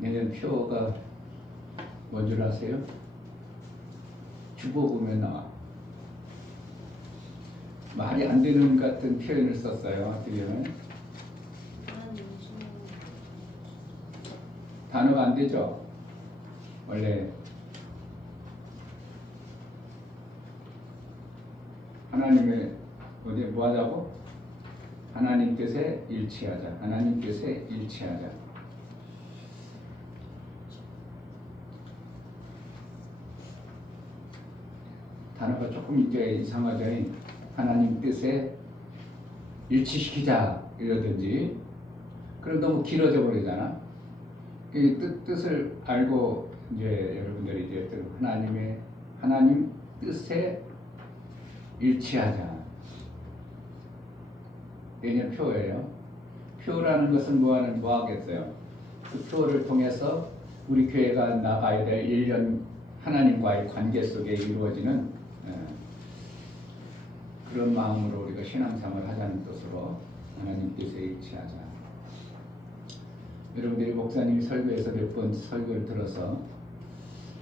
내년 표가 뭔 줄 아세요? 주보보면 나와. 말이 안 되는 같은 표현을 썼어요. 어떻게 보면 단어가 안 되죠. 원래 하나님의 어디 뭐 하자고? 하나님 뜻에 일치하자. 하나님 뜻에 일치하자. 단어가 조금 이제 이상하죠. 하나님 뜻에 일치시키자 이러든지. 그럼 너무 길어져 버리잖아. 그 뜻을 알고 이제 여러분들이 이제 하나님 뜻에 일치하자. 내년 표예요. 표라는 것은 뭐 하겠어요? 그 표를 통해서 우리 교회가 나가야 될 1년 하나님과의 관계 속에 이루어지는 그런 마음으로 우리가 신앙생활을 하자는 뜻으로 하나님 뜻에 일치하자. 여러분들이 목사님이 설교에서 몇 번 설교를 들어서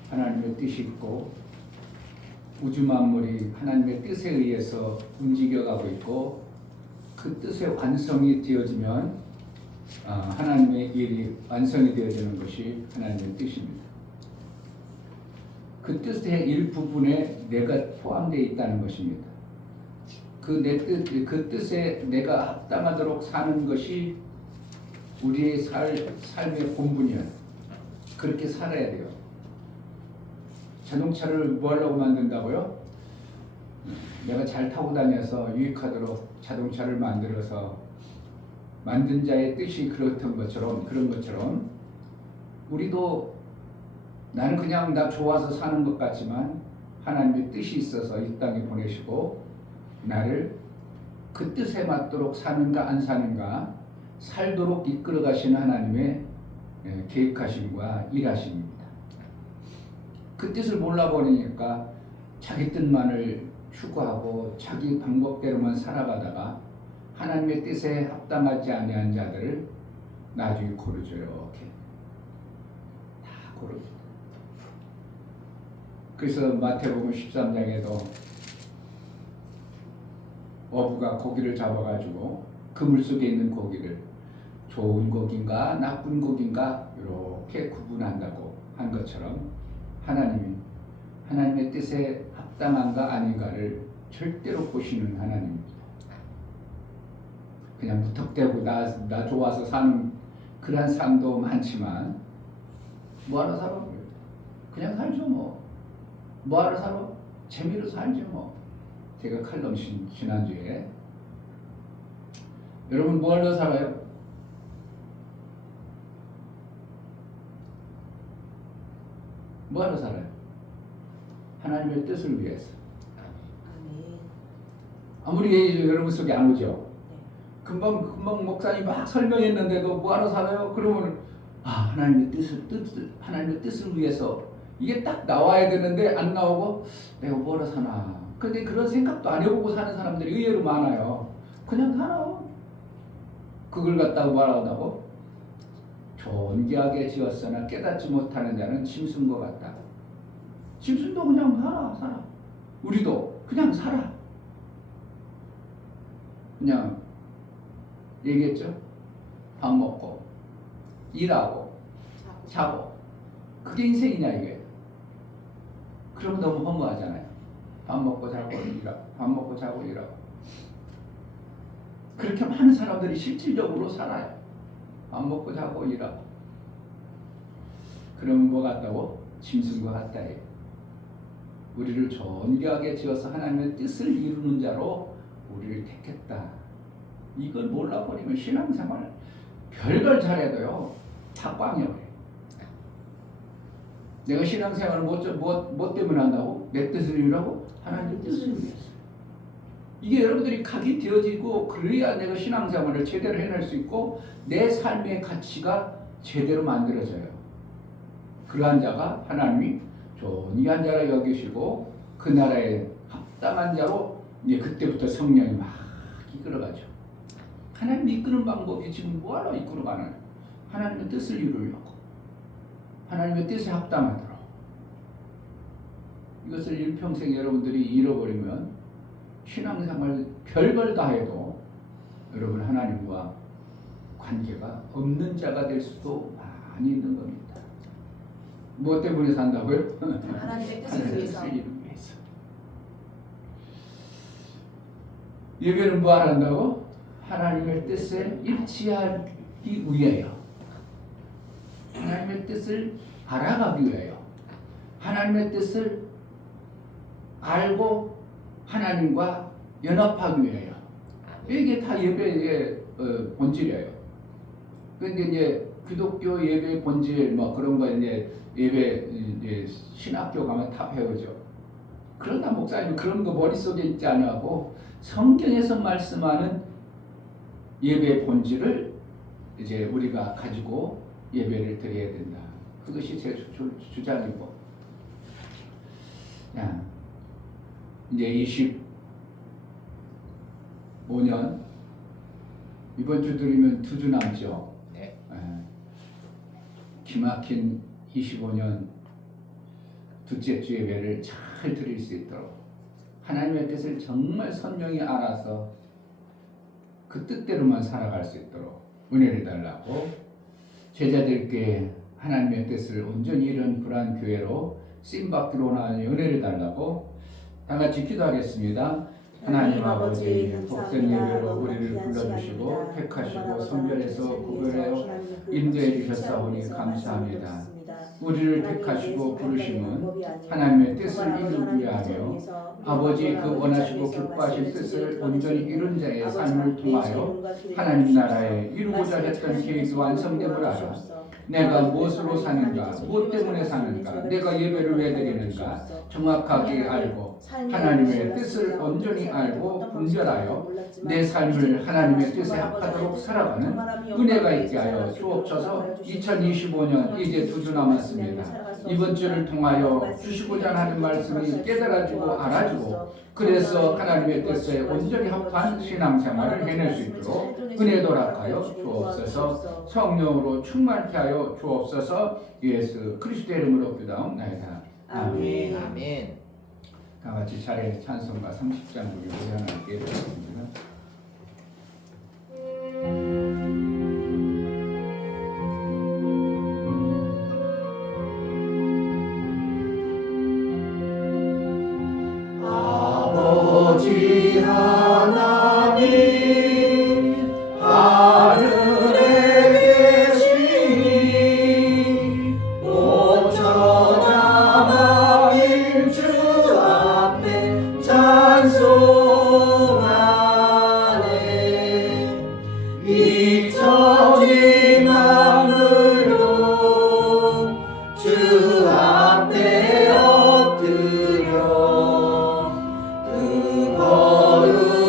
하나님의 뜻이 있고 우주 만물이 하나님의 뜻에 의해서 움직여가고 있고 그 뜻의 완성이 되어지면 하나님의 일이 완성이 되어지는 것이 하나님의 뜻입니다. 그 뜻의 일부분에 내가 포함되어 있다는 것입니다. 그 뜻에 내가 합당하도록 사는 것이 우리의 삶의 본분이야. 그렇게 살아야 돼요. 자동차를 뭐 하려고 만든다고요? 내가 잘 타고 다녀서 유익하도록 자동차를 만들어서 만든 자의 뜻이 그런 것처럼 우리도 나는 그냥 나 좋아서 사는 것 같지만 하나님의 뜻이 있어서 이 땅에 보내시고 나를 그 뜻에 맞도록 사는가 안 사는가 살도록 이끌어 가시는 하나님의 계획하심과 일하심입니다. 그 뜻을 몰라버리니까 자기 뜻만을 추구하고 자기 방법대로만 살아가다가 하나님의 뜻에 합당하지 아니한 자들을 나중에 고르죠. 이렇게 다 고릅니다. 그래서 마태복음 13장에도 어부가 고기를 잡아가지고 그 물속에 있는 고기를 좋은 고기인가 나쁜 고기인가 이렇게 구분한다고 한 것처럼 하나님의 뜻에 합당한가 아닌가를 절대로 보시는 하나님입니다. 그냥 무턱대고 나 좋아서 사는 그런 삶도 많지만 뭐하러 살아? 그냥 살죠 뭐. 뭐하러 살아? 재미로 살죠 뭐. 제가 칼럼 지난주에 여러분 뭐하러 살아요? 뭐하러 살아요? 하나님의 뜻을 위해서. 아무리 여러분 속에 안 오죠. 금방 목사님 막 설명했는데도 뭐하러 살아요? 그러면 하나님의 뜻을 위해서 이게 딱 나와야 되는데 안 나오고 내가 뭐하러 사나. 근데 그런 생각도 안 해보고 사는 사람들이 의외로 많아요. 그냥 살아. 그걸 갖다가 뭐라 한다고? 존귀하게 지었으나 깨닫지 못하는 자는 짐승과 같다. 짐승도 그냥 살아. 우리도 그냥 살아. 그냥 얘기했죠? 밥 먹고 일하고 자고 그게 인생이냐 이게. 그러면 너무 허무하잖아요. 밥 먹고 자고 일하고 밥 먹고 자고 일하고 그렇게 많은 사람들이 실질적으로 살아요. 밥 먹고 자고 일하고. 그러면 뭐 같다고? 짐승과 같다 해요. 우리를 존귀하게 지어서 하나님의 뜻을 이루는 자로 우리를 택했다. 이걸 몰라버리면 신앙생활 별걸 잘해도요 다 꽝이에요. 내가 신앙생활을 뭐 때문에 한다고? 내 뜻을 이루라고? 하나님의 뜻을 위해서. 이게 여러분들이 각이 되어지고 그래야 내가 신앙생활을 제대로 해낼 수 있고 내 삶의 가치가 제대로 만들어져요. 그러한 자가 하나님이 존귀한 자라 여기시고 그 나라에 합당한 자로 이제 그때부터 성령이 막 이끌어가죠. 하나님이 이끄는 방법이 지금 뭐하러 이끌어가나요? 하나님의 뜻을 이루려고. 하나님의 뜻에 합당하도록. 이것을 일평생 여러분들이 잃어버리면 신앙생활 별걸 다 해도 여러분 하나님과 관계가 없는 자가 될 수도 많이 있는 겁니다. 무엇 때문에 산다고요? 하나님의 뜻을 위해서. 예배는 뭐 한다고? 하나님의 뜻에 일치하기 위하여, 하나님의 뜻을 알아가기 위하여, 하나님의 뜻을 알고 하나님과 연합하기 위하여. 이게 다 예배의 본질이에요. 그런데 이제 기독교 예배 본질 뭐 그런 거 이제 예배 이제 신학교 가면 다 배우죠. 그러나 목사님 그런 거 머릿속에 있지 않고 성경에서 말씀하는 예배의 본질을 이제 우리가 가지고 예배를 드려야 된다. 그것이 제 주장이고. 야, 이제 25년 이번 주 드리면 2주 남죠. 네. 기막힌 25년 둘째 주 예배를 잘 드릴 수 있도록 하나님의 뜻을 정말 선명히 알아서 그 뜻대로만 살아갈 수 있도록 은혜를 달라고, 제자들께 하나님의 뜻을 온전히 이룬 그러한 교회로 쓰임받기로 원하는 은혜를 달라고 다 같이 기도하겠습니다. 하나님 아버지, 복된 예배로 우리를 불러주시고 택하시고 선별해서 구별하여 인도해 주셨사오니 감사합니다. 우리를 택하시고 부르심은 하나님의 뜻을 이루기 위하며 아버지 그 원하시고 기뻐하신 뜻을 온전히 이룬 자의 삶을 통하여 하나님 나라에 이루고자 했던 계획이 완성됨을 알아 내가 무엇으로 사는가, 무엇 때문에 사는가, 내가 예배를 왜 드리는가 정확하게 알고 하나님의 뜻을 온전히 알고 분별하여 내 삶을 하나님의 뜻에 합하도록 살아가는 은혜가 있게 하여 주옵소서. 2025년 이제 2주 남았습니다. 이번 주를 통하여 주시고자 하는 말씀이 깨달아지고 알아지고 그래서 하나님의 뜻에 온전히 합한 신앙생활을 해낼 수 있도록 은혜 도락하여 주옵소서. 성령으로 충만케 하여 주옵소서. 예수 그리스도의 이름으로 기도하옵나이다. 아멘. 아멘. 다 같이 차례 찬송가 30장 우리 하나님께 드리겠습니다. 아버지 하나님 하늘에 계시니 오천하만인 주 앞에 찬송하네. 이천지 만물도 주 앞에 엎드려 그 거룩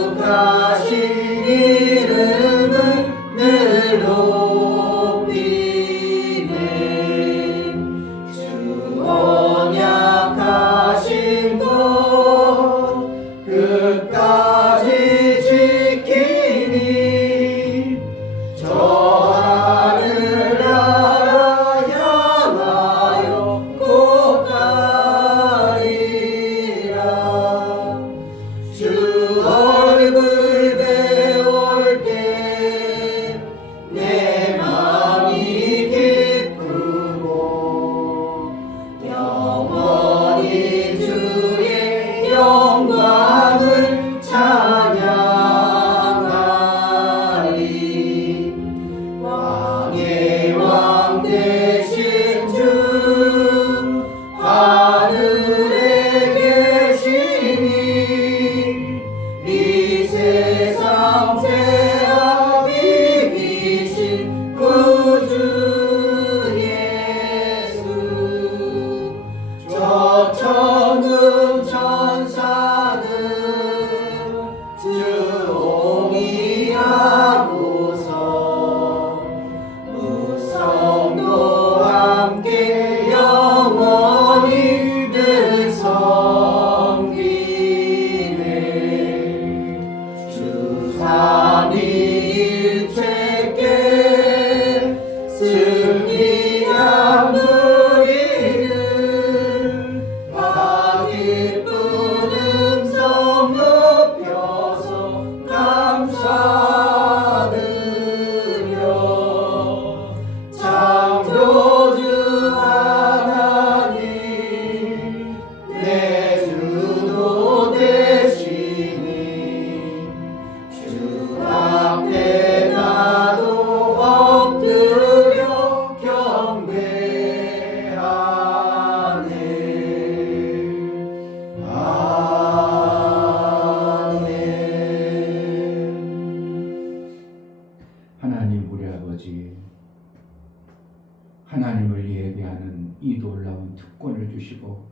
예배하는 이 놀라운 특권을 주시고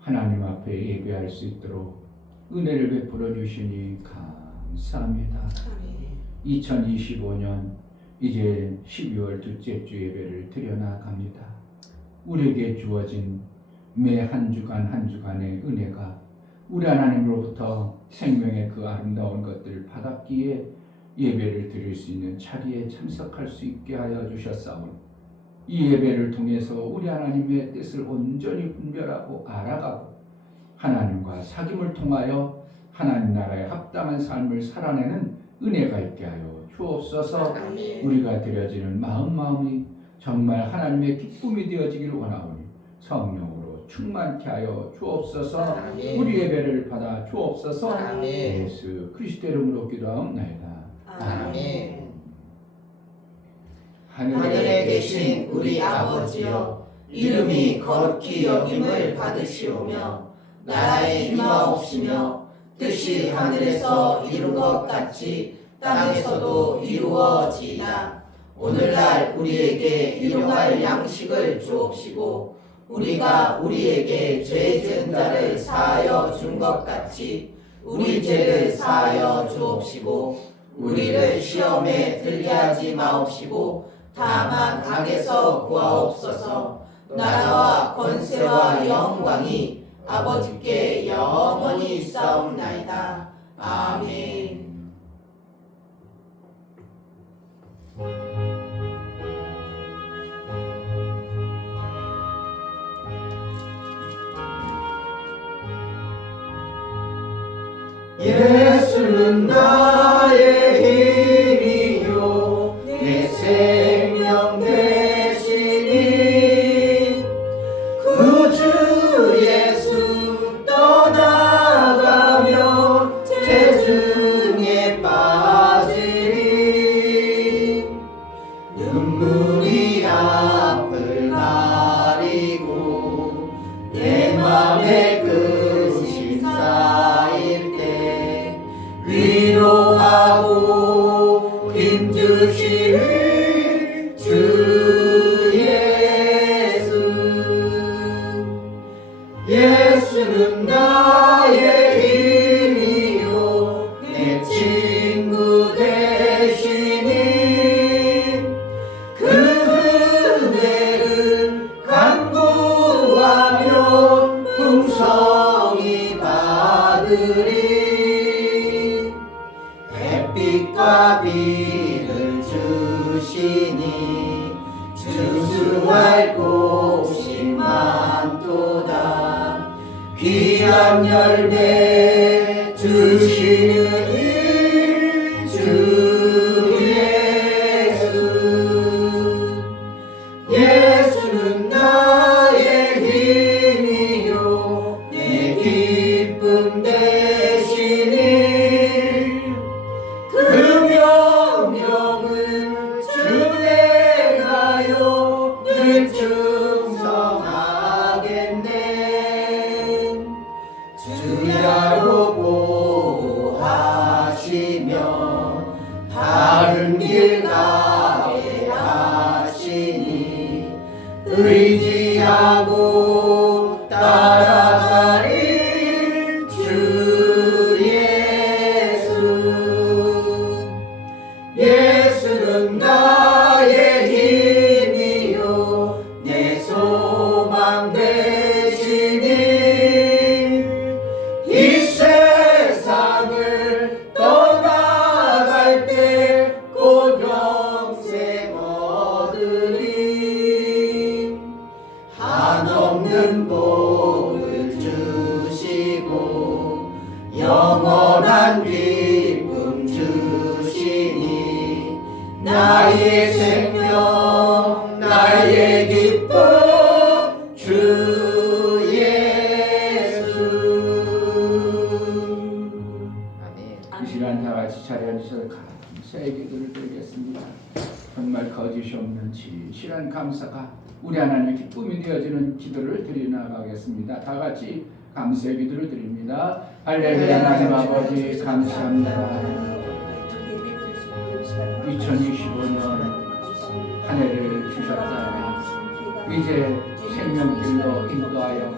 하나님 앞에 예배할 수 있도록 은혜를 베풀어 주시니 감사합니다. 2025년 이제 12월 둘째 주 예배를 드려나갑니다. 우리에게 주어진 매 한 주간 한 주간의 은혜가 우리 하나님으로부터 생명의 그 아름다운 것들을 받았기에 예배를 드릴 수 있는 자리에 참석할 수 있게 하여 주셨사오니 이 예배를 통해서 우리 하나님의 뜻을 온전히 분별하고 알아가고 하나님과 사귐을 통하여 하나님 나라에 합당한 삶을 살아내는 은혜가 있게 하여 주옵소서. 우리가 드려지는 마음이 정말 하나님의 기쁨이 되어지기를 원하오니 성령으로 충만케 하여 주옵소서. 우리 예배를 받아 주옵소서. 예수 그리스도 이름으로 기도하옵나이다. 아멘. 하늘에 계신 우리 아버지여, 이름이 거룩히 여김을 받으시오며 나라에 임하옵시며 뜻이 하늘에서 이룬 것 같이 땅에서도 이루어지이다. 오늘날 우리에게 일용할 양식을 주옵시고 우리가 우리에게 죄 지은 자를 사하여 준 것 같이 우리 죄를 사하여 주옵시고 우리를 시험에 들게 하지 마옵시고 다만 악에서 구하옵소서. 나라와 권세와 영광이 아버지께 영원히 있사옵나이다. 아멘. 예수는 나의 힘이요 내 생명 되시니 구주 예수 떠나가면 재중에 빠지리 눈물이 앞을 가리고 내 맘에 근심 쌓일 때 위로하고 힘주시는 주 예수. 예수는 나의 힘이요 내 친구 되시니 그 은혜를 간구하면 풍성히 받으리. 햇빛과 비를 주시니 주수할 곳이 많도다. 귀한 열매 주시는 주 예수. 예수는 나의 힘이요 내 기쁨 되시니 그 명령을 준행하여 늘 충성하겠네. 주야로 보호하시며 바른 길 가게 하시니 의지하고 따라가리 주 예수. 예수는 나의 힘이요 내 소망 되시니 이 세상을 떠나갈 때 곧 영생 얻으리. 한없는 복을 주시고 영원한 기쁨 주시니 나의 생명 나의 기쁨 주 예수. 이 시간 다 같이 자리에 앉으셔서 감사의 기도를 드리겠습니다. 정말 거짓이 없는 진실한 감사가 우리 하나님의 기쁨이 되어지는 기도를 드려나가겠습니다. 다 같이 감사의 기도를 드립니다. 할렐루야. 하나님 아버지 감사합니다. 2025년 한 해를 주셨다. 이제 생명길로 인도하여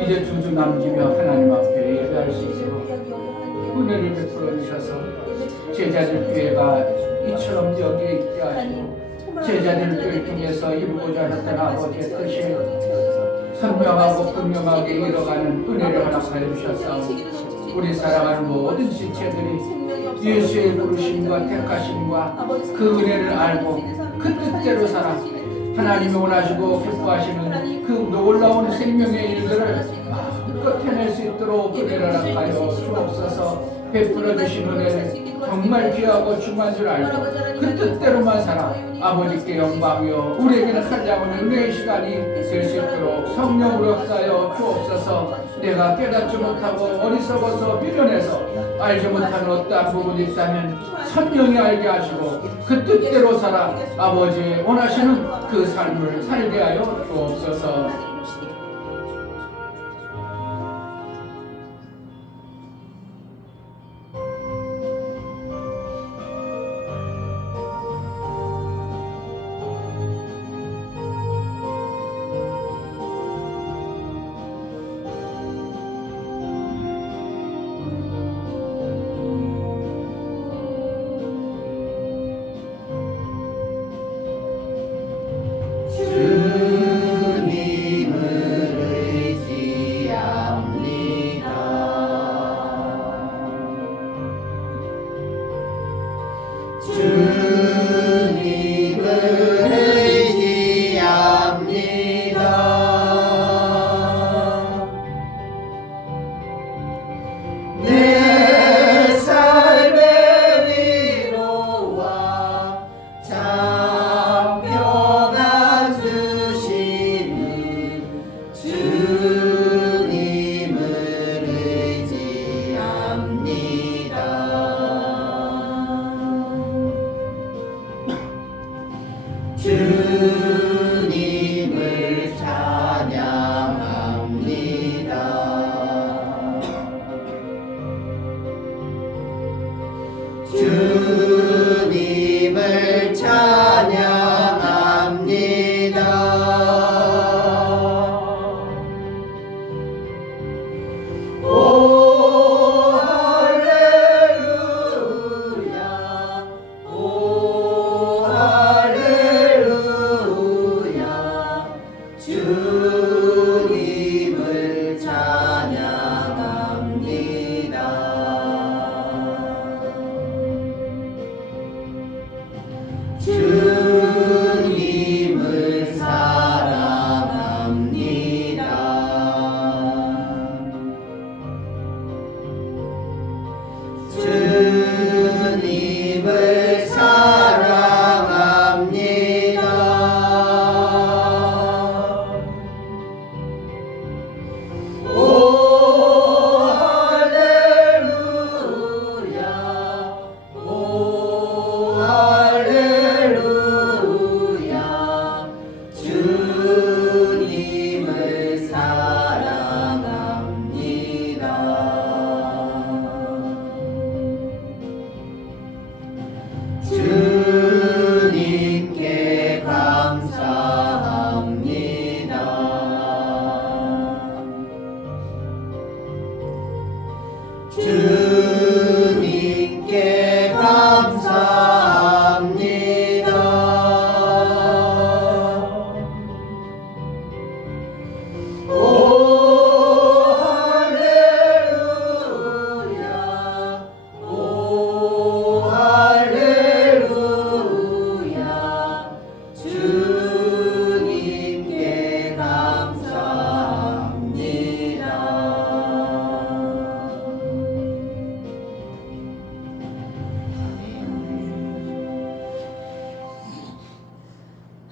이제 두 주 남기며 하나님 앞에 예배할 수 있도록 은혜를 베풀어 주셔서 제자들 교회가 이처럼 여기에 있게 하시고 제자들 교회를 통해서 이루고자 했던 아버지의 뜻이 선명하고 분명하게 이뤄가는 은혜를 허락하여 주셔서 우리 사랑하는 모든 지체들이 예수의 부르심과 택하심과 그 은혜를 알고 그 뜻대로 살아 하나님이 원하시고 기뻐하시는 그 놀라운 생명의 일들을 마음껏 해낼 수 있도록 은혜를 허락하여 주옵소서. 베풀어 주신 은혜를 정말 귀하고 중요한 줄 알고 그 뜻대로만 살아 아버지께 영광이요 우리에게는 살자고는 은혜의 시간이 될 수 있도록 성령으로 역사하여 주옵소서. 내가 깨닫지 못하고 어리석어서 미련해서 알지 못하는 어떠한 부분이 있다면 선명히 알게 하시고 그 뜻대로 살아 아버지 원하시는 그 삶을 살게 하여 주옵소서. 주님을 찬양합니다. 주님을 찬양합니다. 오 할렐루야 오 할렐루야 주님을 찬양합니다. 주님을 사랑합니다. 주님을 사랑합니다. 오 할렐루야 오 할렐루야 주님을 사랑합니다. 주님께 감사합니다. 주님께 감사합니다. 오 할렐루야 오 할렐루야 주님께 감사합니다.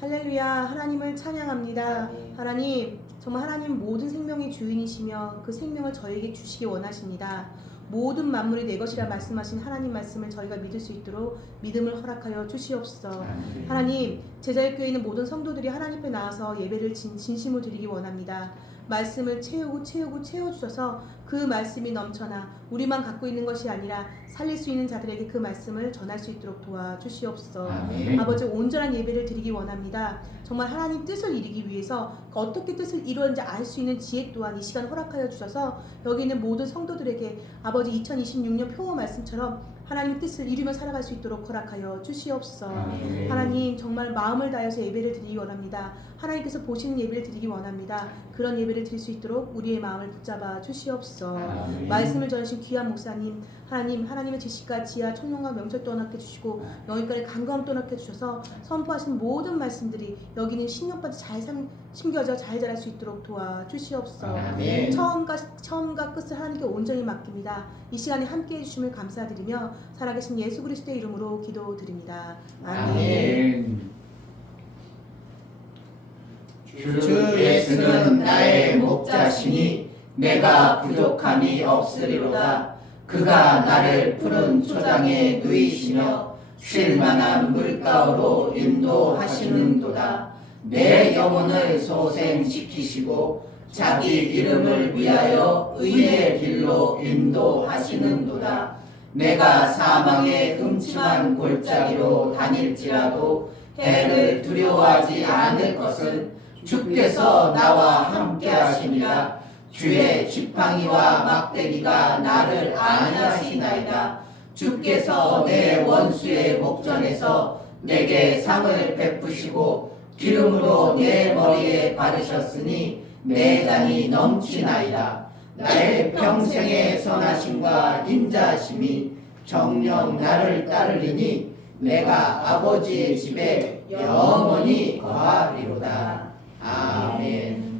할렐루야. 하나님을 찬양합니다. 하나님, 정말 하나님 모든 생명의 주인이시며 그 생명을 저에게 주시기 원하십니다. 모든 만물이 내 것이라 말씀하신 하나님 말씀을 저희가 믿을 수 있도록 믿음을 허락하여 주시옵소서. 하나님, 제자의 교회 있는 모든 성도들이 하나님 앞에 나와서 예배를 진심으로 드리기 원합니다. 말씀을 채우고 채워주셔서 그 말씀이 넘쳐나 우리만 갖고 있는 것이 아니라 살릴 수 있는 자들에게 그 말씀을 전할 수 있도록 도와주시옵소서. 아멘. 아버지, 온전한 예배를 드리기 원합니다. 정말 하나님 뜻을 이루기 위해서 어떻게 뜻을 이루었는지 알 수 있는 지혜 또한 이 시간 허락하여 주셔서 여기 있는 모든 성도들에게 아버지 2026년 표어 말씀처럼 하나님 뜻을 이루며 살아갈 수 있도록 허락하여 주시옵소서. 아멘. 하나님, 정말 마음을 다해서 예배를 드리기 원합니다. 하나님께서 보시는 예배를 드리기 원합니다. 그런 예배를 드릴 수 있도록 우리의 마음을 붙잡아 주시옵소서. 아멘. 말씀을 전하신 귀한 목사님, 하나님의 지식과 지혜와 총명과 명철 떠나게 주시고 영혼까지 간구함 떠나게 주셔서 선포하신 모든 말씀들이 여기는 신령까지 잘 심겨져 잘 자랄 수 있도록 도와주시옵소서. 아멘. 처음과 끝을 하나님께 온전히 맡깁니다. 이 시간에 함께해 주심을 감사드리며 살아계신 예수 그리스도의 이름으로 기도드립니다. 아멘. 아멘. 주 예수는 나의 목자시니 내가 부족함이 없으리로다. 그가 나를 푸른 초장에 누이시며 쉴만한 물가로 인도하시는도다. 내 영혼을 소생시키시고 자기 이름을 위하여 의의 길로 인도하시는도다. 내가 사망의 음침한 골짜기로 다닐지라도 해를 두려워하지 않을 것은 주께서 나와 함께하시니라. 주의 지팡이와 막대기가 나를 안위하시나이다. 주께서 내 원수의 목전에서 내게 상을 베푸시고 기름으로 내 머리에 바르셨으니 내 잔이 넘치나이다. 나의 평생의 선하심과 인자하심이 정녕 나를 따르리니 내가 아버지의 집에 영원히 거하리로다. 아멘.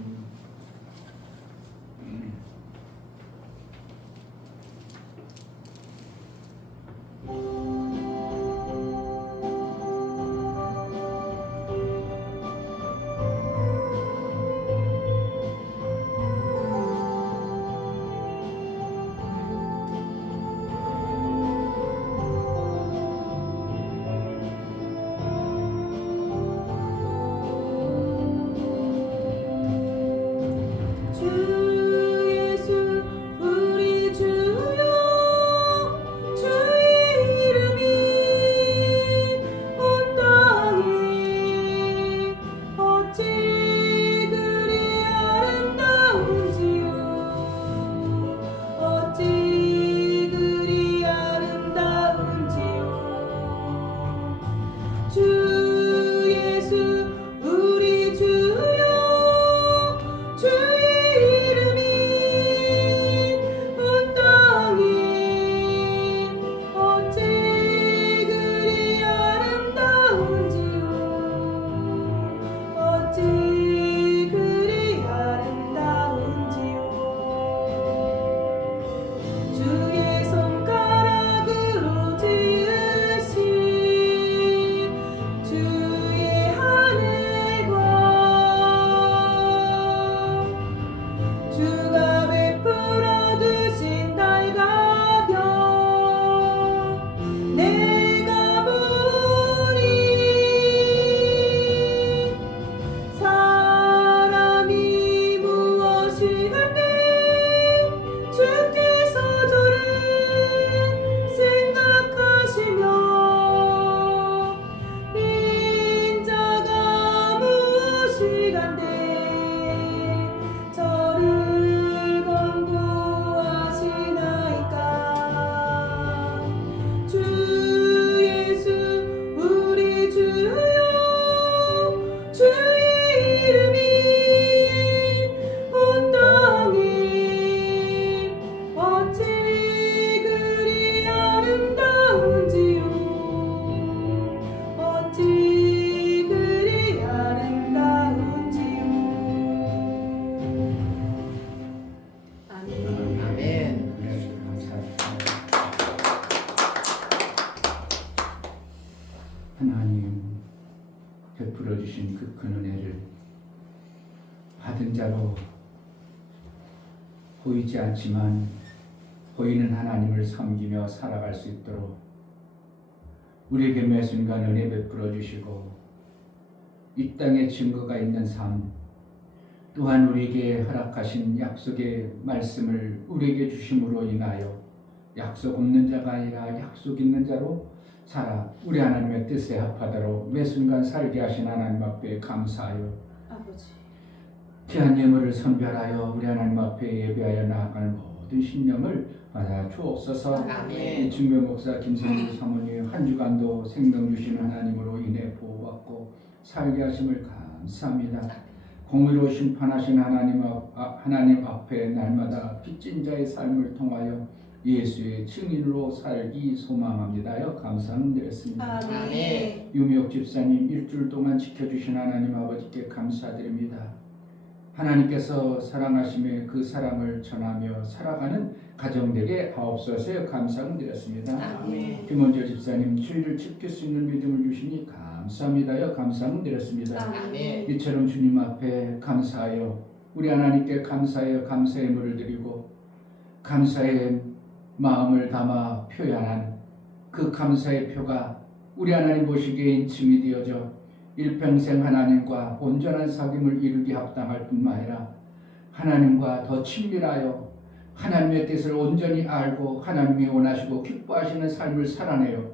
하나님 베풀어 주신 그 큰 은혜를 받은 자로 보이지 않지만 보이는 하나님을 섬기며 살아갈 수 있도록 우리에게 매 순간 은혜 베풀어 주시고 이 땅에 증거가 있는 삶, 또한 우리에게 허락하신 약속의 말씀을 우리에게 주심으로 인하여 약속 없는 자가 아니라 약속 있는 자로 살아 우리 하나님의 뜻에 합하도록 매 순간 살게 하신 하나님 앞에 감사하여 아버지 귀한 예물을 선별하여 우리 하나님 앞에 예배하여 나아가는 모든 신령을 받아 주옵소서. 아멘. 이 중배 목사 김성주 사모님 한 주간도 생명 주시는 하나님으로 인해 보호받고 살게 하심을 감사합니다. 공의로 심판하신 하나님 앞에 날마다 빚진 자의 삶을 통하여 예수의 증인으로 살기 소망합니다요. 감사드렸습니다. 아멘. 유미옥 집사님 일주일 동안 지켜주신 하나님 아버지께 감사드립니다. 하나님께서 사랑하심에 그 사랑을 전하며 살아가는 가정 되게 하옵소서. 감사드렸습니다. 아멘. 김원철 집사님 주일을 지킬 수 있는 믿음을 주시니 감사합니다요. 감사드렸습니다. 아멘. 이처럼 주님 앞에 감사하여 우리 하나님께 감사하여 감사의 물을 드리고 감사의 마음을 담아 표현한 그 감사의 표가 우리 하나님 보시기에 인침이 되어져 일평생 하나님과 온전한 사귐을 이루기 합당할 뿐만 아니라 하나님과 더 친밀하여 하나님의 뜻을 온전히 알고 하나님이 원하시고 기뻐하시는 삶을 살아내요.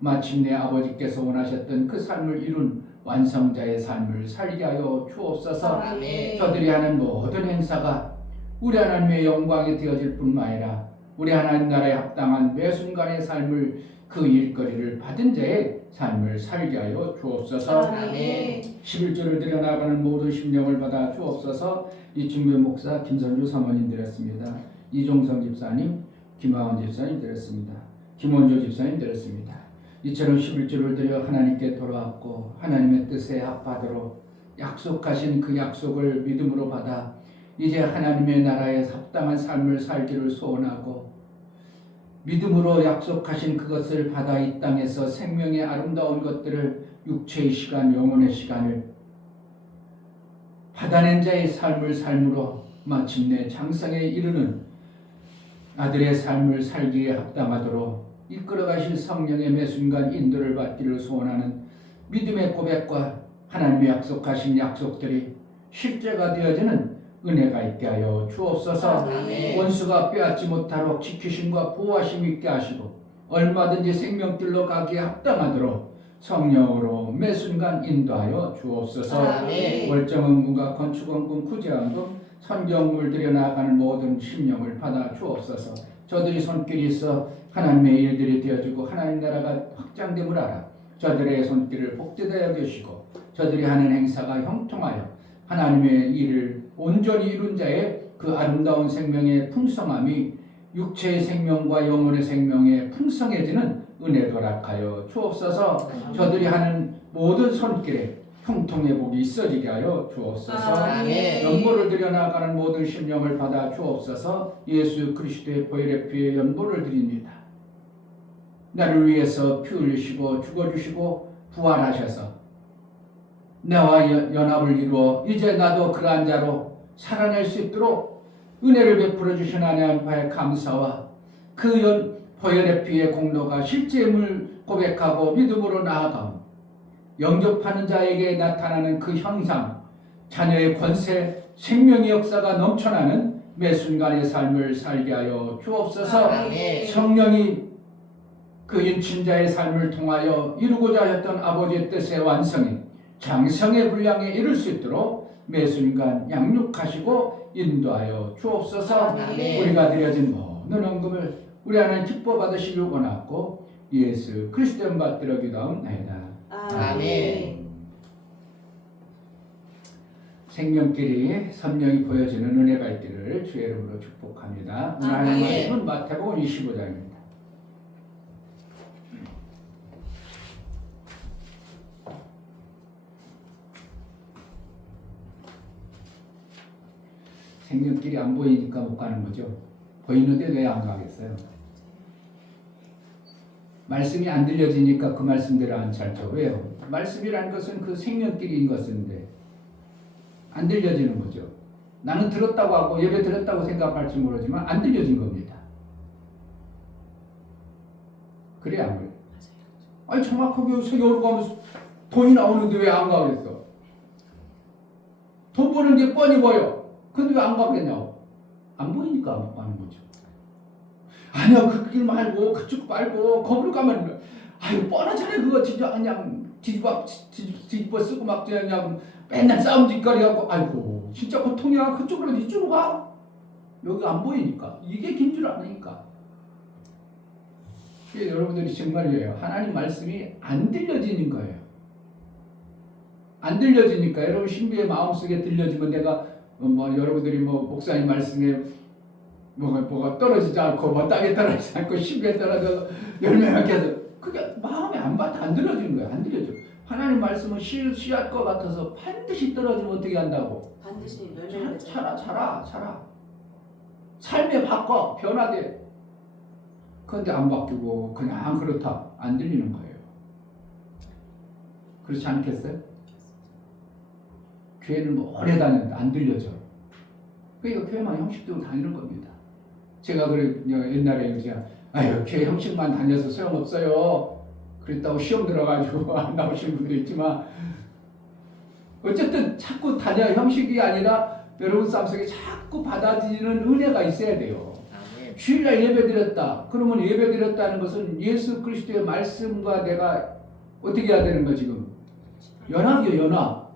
마침내 아버지께서 원하셨던 그 삶을 이룬 완성자의 삶을 살게 하여 주옵소서. 아멘. 저들이 하는 모든 행사가 우리 하나님의 영광이 되어질 뿐만 아니라 우리 하나님 나라에 합당한 매 순간의 삶을 그 일거리를 받은 자의 삶을 살게 하여 주옵소서. 아멘. 11조를 드려나가는 모든 심령을 받아 주옵소서. 이충배 목사 김선주 사모님 드렸습니다. 이종성 집사님, 김하원 집사님 드렸습니다. 김원조 집사님 드렸습니다. 이처럼 11조를 드려 하나님께 돌아왔고 하나님의 뜻에 합하도록 약속하신 그 약속을 믿음으로 받아 이제 하나님의 나라에 합당한 삶을 살기를 소원하고 믿음으로 약속하신 그것을 받아 이 땅에서 생명의 아름다운 것들을 육체의 시간, 영혼의 시간을 받아낸 자의 삶을 삶으로 마침내 장성에 이르는 아들의 삶을 살기에 합당하도록 이끌어가실 성령의 매 순간 인도를 받기를 소원하는 믿음의 고백과 하나님의 약속하신 약속들이 실제가 되어지는 은혜가 있게 하여 주옵소서. 아멘. 원수가 빼앗지 못하도록 지키심과 보호하심 있게 하시고 얼마든지 생명길로 가기에 합당하도록 성령으로 매 순간 인도하여 주옵소서. 아멘. 월정헌금과 건축헌금, 구제헌금, 선경물 들여나가는 모든 심령을 받아 주옵소서. 저들이 손길이 있어 하나님의 일들이 되어지고 하나님 나라가 확장됨을 알아 저들의 손길을 복되게 여기시고 저들이 하는 행사가 형통하여 하나님의 일을 온전히 이룬 자의 그 아름다운 생명의 풍성함이 육체의 생명과 영혼의 생명에 풍성해지는 은혜 도락하여 주옵소서. 저들이 하는 모든 손길에 형통의 복이 있어지게 하여 주옵소서. 아멘. 연보를 드려나가는 모든 심령을 받아 주옵소서. 예수 그리스도의 보혈의 피에 연보를 드립니다. 나를 위해서 피 흘리시고 죽어주시고 부활하셔서 나와 연합을 이루어 이제 나도 그러한 자로 살아낼 수 있도록 은혜를 베풀어 주신 하나님 앞에 감사와 그 보혈의 피의 공로가 실제임을 고백하고 믿음으로 나아가고 영접하는 자에게 나타나는 그 형상, 자녀의 권세, 생명의 역사가 넘쳐나는 매 순간의 삶을 살게 하여 주옵소서. 아멘. 성령이 그 인친자의 삶을 통하여 이루고자 하였던 아버지의 뜻의 완성이 장성의 분량에 이를 수 있도록 매 순간 양육하시고 인도하여 주옵소서. 아멘. 우리가 드려진 모든 헌금을 우리 하나님 기뻐 받으시길 원하고 예수 그리스도의 받들어 기도하옵나이다. 아멘. 생명길이 선명히 보여지는 은혜가 있기를 주의 이름으로 축복합니다. 오늘 하나님 아멘. 말씀은 마태복음 25장입니다. 생명길이 안 보이니까 못 가는 거죠. 보이는데 왜 안 가겠어요? 말씀이 안 들려지니까 그 말씀대로 안 살죠. 왜요? 말씀이라는 것은 그 생명길인 것인데 안 들려지는 거죠. 나는 들었다고 하고 예배 들었다고 생각할지 모르지만 안 들려진 겁니다. 그래 안 그래? 아니 정확하게 세계로 가면서 돈이 나오는데 왜 안 가겠어? 돈 버는 게 뻔히 보여. 근데 왜 안 가겠냐고. 안 보이니까 안 가는 거죠. 아니야, 그 길 말고 그쪽 말고 거기로 가면 아유 뻔하잖아요. 그거 진짜 그냥 뒤집어 쓰고 막 그냥 맨날 싸움 짓거리 하고 아이고 진짜 고통이야. 그쪽으로 이쪽으로 가. 여기 안 보이니까 이게 긴 줄 아니까. 여러분들이 정말이에요. 하나님 말씀이 안 들려지는 거예요. 안 들려지니까 여러분 신비의 마음속에 들려지면 내가 뭐 여러분들이 뭐 목사님 말씀에 뭐가 떨어지지 않고 뭐 땅에 떨어지지 않고 신비에 떨어져서 열매가 계속 그게 마음에 안 들려지는 거예요. 안 들려져. 하나님 말씀은 씨앗과 같아서 반드시 떨어지면 어떻게 한다고? 반드시 열매를 자라. 삶에 바꿔 변화돼. 그런데 안 바뀌고 그냥 그렇다. 안 들리는 거예요. 그렇지 않겠어요? 교회는 오래 다녔는데 안 들려져. 그러니까 교회만 형식적으로 다니는 겁니다. 제가 그래 옛날에 그냥 아유 교회 형식만 다녀서 소용없어요. 그랬다고 시험 들어가지고 안 나오신 분도 있지만 어쨌든 자꾸 다녀 형식이 아니라 여러분 삶 속에 자꾸 받아들이는 은혜가 있어야 돼요. 주일날 예배드렸다. 그러면 예배드렸다는 것은 예수 그리스도의 말씀과 내가 어떻게 해야 되는 거 지금? 연합이요, 연합.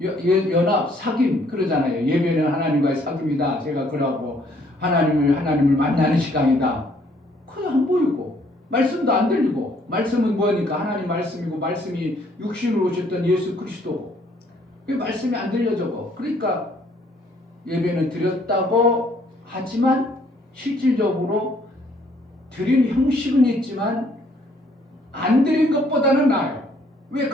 연합, 사귐 그러잖아요. 예배는 하나님과의 사귐이다. 제가 그러고 하나님을 만나는 시간이다. 그냥 안 보이고 말씀도 안 들리고 말씀은 뭐니까 하나님 말씀이고 말씀이 육신으로 오셨던 예수 그리스도고 그 말씀이 안 들려져고 그러니까 예배는 드렸다고 하지만 실질적으로 드린 형식은 있지만 안 드린 것보다는 나아요. 왜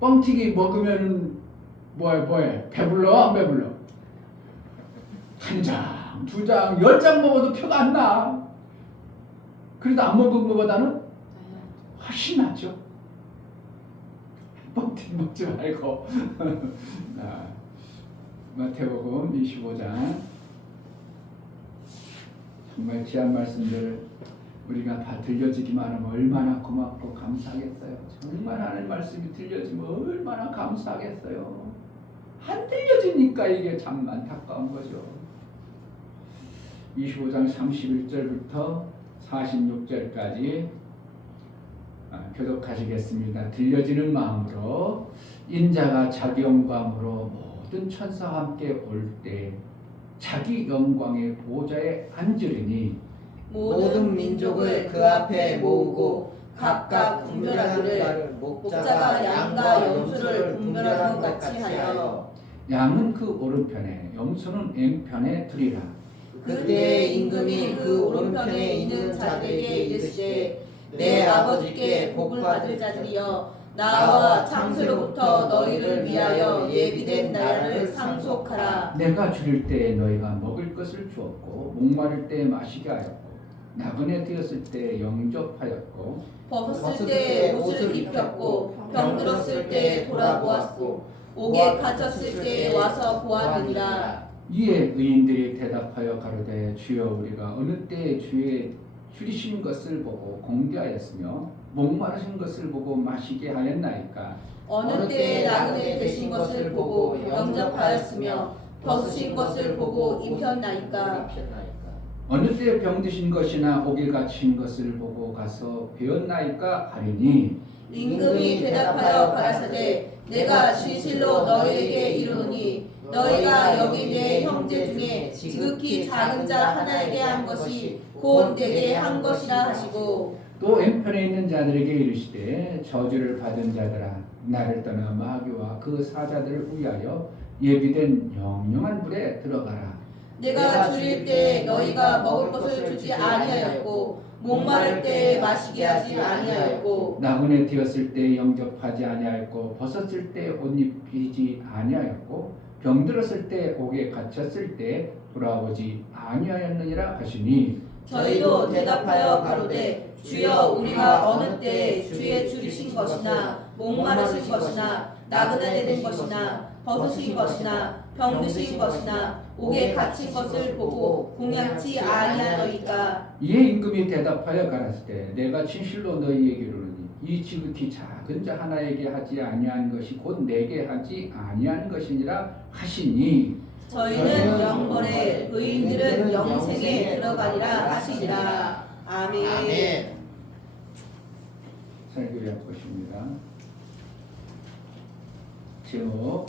뻥튀기 먹으면 뭐해? 배불러? 안 배불러? 한 장, 두 장, 10장 먹어도 표가 안 나. 그래도 안 먹은 것보다는 훨씬 낫죠. 뻥튀기 먹지 말고. 마태복음 25장 정말 귀한 말씀들 우리가 다 들려지기만 하면 얼마나 고맙고 감사하겠어요. 정말 하나님 말씀이 들려지면 얼마나 감사하겠어요. 안 들려지니까 이게 참 안타까운 거죠. 25장 31절부터 46절까지 교독하시겠습니다. 들려지는 마음으로 인자가 자기 영광으로 모든 천사와 함께 올 때 자기 영광의 보좌에 앉으리니 모든 민족을 그 앞에 모으고 각각 분별하기를 목자가 양과 염소를 분별하는 것 같이 하여 양은 그 오른편에 염소는 왼편에 두리라. 그때 임금이 그 오른편에 있는 자들에게 이르시되 내 아버지께 복을 받을 자들이여 나와 창세로부터 너희를 위하여 예비된 나라를 상속하라. 내가 줄일 때 너희가 먹을 것을 주었고 목마를 때 마시게 하였고 나그네 되었을 때 영접하였고 벗었을 때 옷을 입혔고 병들었을 때 돌아보았고 옥에 갇혔을 때 와서 보았느니라. 이에 의인들이 대답하여 가로되 주여 우리가 어느 때 주의 줄이신 것을 보고 공개하였으며 목마르신 것을 보고 마시게 하였나이까. 어느 때 나그네 되신 것을 보고 영접하였으며 벗으신 것을 보고 입혔나이까. 어느 때 병드신 것이나 옥에 갇힌 것을 보고 가서 배웠나이까 하리니 임금이 대답하여 가라사대 내가 진실로 너희에게 이르노니 너희가 여기 내 형제 중에 지극히 작은 자 하나에게 한 것이 곧 내게 한 것이라 하시고 또 왼편에 있는 자들에게 이르시되 저주를 받은 자들아 나를 떠나 마귀와 그 사자들을 위하여 예비된 영영한 불에 들어가라. 내가 줄일 때 너희가 먹을 것을 주지 아니하였고 목마를 때 마시게 하지 아니하였고 나그네 되었을 때 영접하지 아니하였고 벗었을 때 옷 입히지 아니하였고 병들었을 때 옥에 갇혔을 때 돌아오지 아니하였느니라 하시니 저희도 대답하여 가로되 주여 우리가 어느 때 주의 줄이신 것이나 목마르신 것이나 나그네 된 것이나 벗으신 것이나 병드신 것이나 옥에 갇힌 것을 보고 공양치 아니하노이까. 이에 임금이 대답하여 가라사대 내가 진실로 너희에게 이르노니 이 지극히 작은 자 하나에게 하지 아니한 것이 곧 내게 하지 아니한 것이니라 하시니 저희는 영벌에 의인들은 영생에 들어가리라 하시니라. 아멘. 아멘. 설교를 보십니다. 즉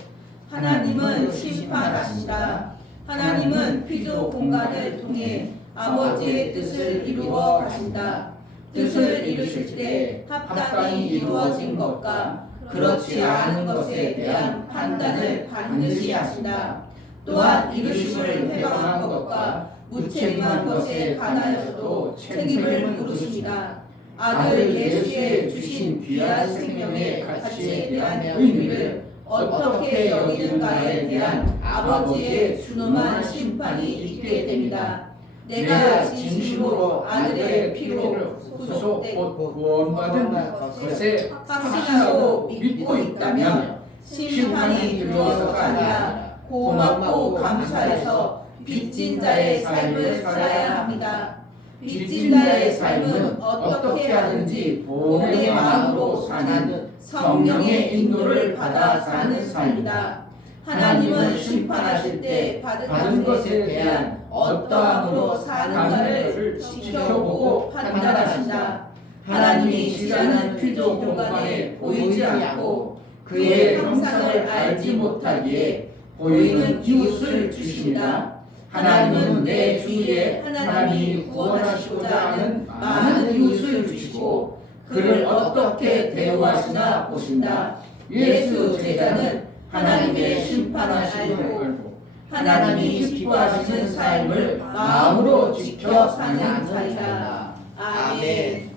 하나님은 심판하시니라. 하나님은 피조 공간을 통해 아버지의 뜻을 이루어 가신다. 뜻을 이루실 때 합당히 이루어진 것과 그렇지 않은 것에 대한 판단을 반드시 하신다. 또한 이루심을 회방한 것과 무책임한 것에 관하여서도 책임을 물으십니다. 아들 예수의 주신 귀한 생명의 가치에 대한 의미를 어떻게 여기는가에 대한 아버지의 준엄한 심판이 있게 됩니다. 내가 진심으로 아들의 피로 구속되고 구원받은 것에 확신하고 믿고 있다면 심판이 두려워서가 아니라 고맙고 감사해서 빚진 자의 삶을 살아야 합니다. 빚진 자의 삶은 어떻게 하든지 본의 마음으로 사는 성령의 인도를 받아 사는 삶이다. 하나님은 심판하실 때 받은 것에 대한 어떠함으로 사는가를 지켜보고 판단하신다. 하나님이 지자는 피조 공간에 보이지 않고 그의 형상을 알지 못하기에 보이는 이웃을 주십니다. 하나님은 내 주위에 하나님이 구원하시고자 하는 많은 이웃을 주시고 그를 어떻게 대우하시나 보신다. 예수 제자는 하나님의 심판하심을 알고 하나님이 기뻐하시는 삶을 마음으로 지켜 사는 자이다. 아멘.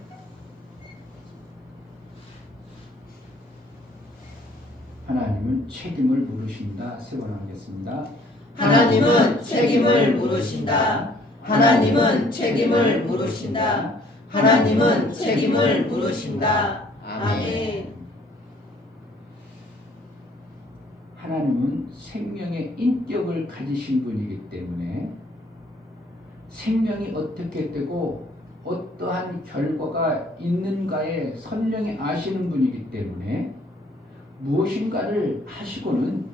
하나님은 책임을 물으신다. 세번하겠습니다. 하나님은 책임을 물으신다. 하나님은 책임을 물으신다. 하나님은 책임을 물으신다. 아멘. 하나님은 생명의 인격을 가지신 분이기 때문에 생명이 어떻게 되고 어떠한 결과가 있는가에 선명히 아시는 분이기 때문에 무엇인가를 하시고는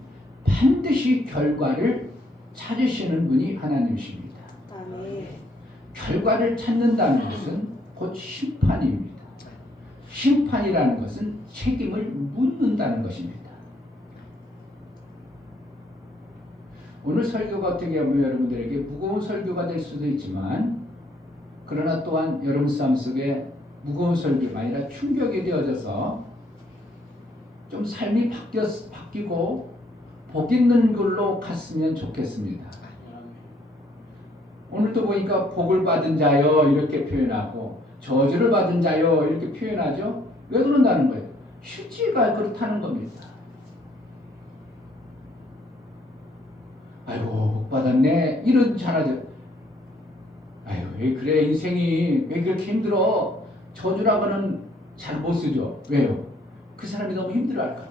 반드시 결과를 찾으시는 분이 하나님이십니다. 아멘. 결과를 찾는다는 것은 곧 심판입니다. 심판이라는 것은 책임을 묻는다는 것입니다. 오늘 설교가 어떻게 보면 여러분들에게 무거운 설교가 될 수도 있지만 그러나 또한 여러분 삶 속에 무거운 설교가 아니라 충격이 되어져서 좀 삶이 바뀌고 복 있는 걸로 갔으면 좋겠습니다. 오늘도 보니까 복을 받은 자여 이렇게 표현하고 저주를 받은 자여 이렇게 표현하죠. 왜 그런다는 거예요? 실제가 그렇다는 겁니다. 아이고 복 받았네 이런 잘하죠. 아유 왜 그래 인생이 왜 그렇게 힘들어. 저주라고는 잘 못 쓰죠. 왜요? 그 사람이 너무 힘들어할까 봐.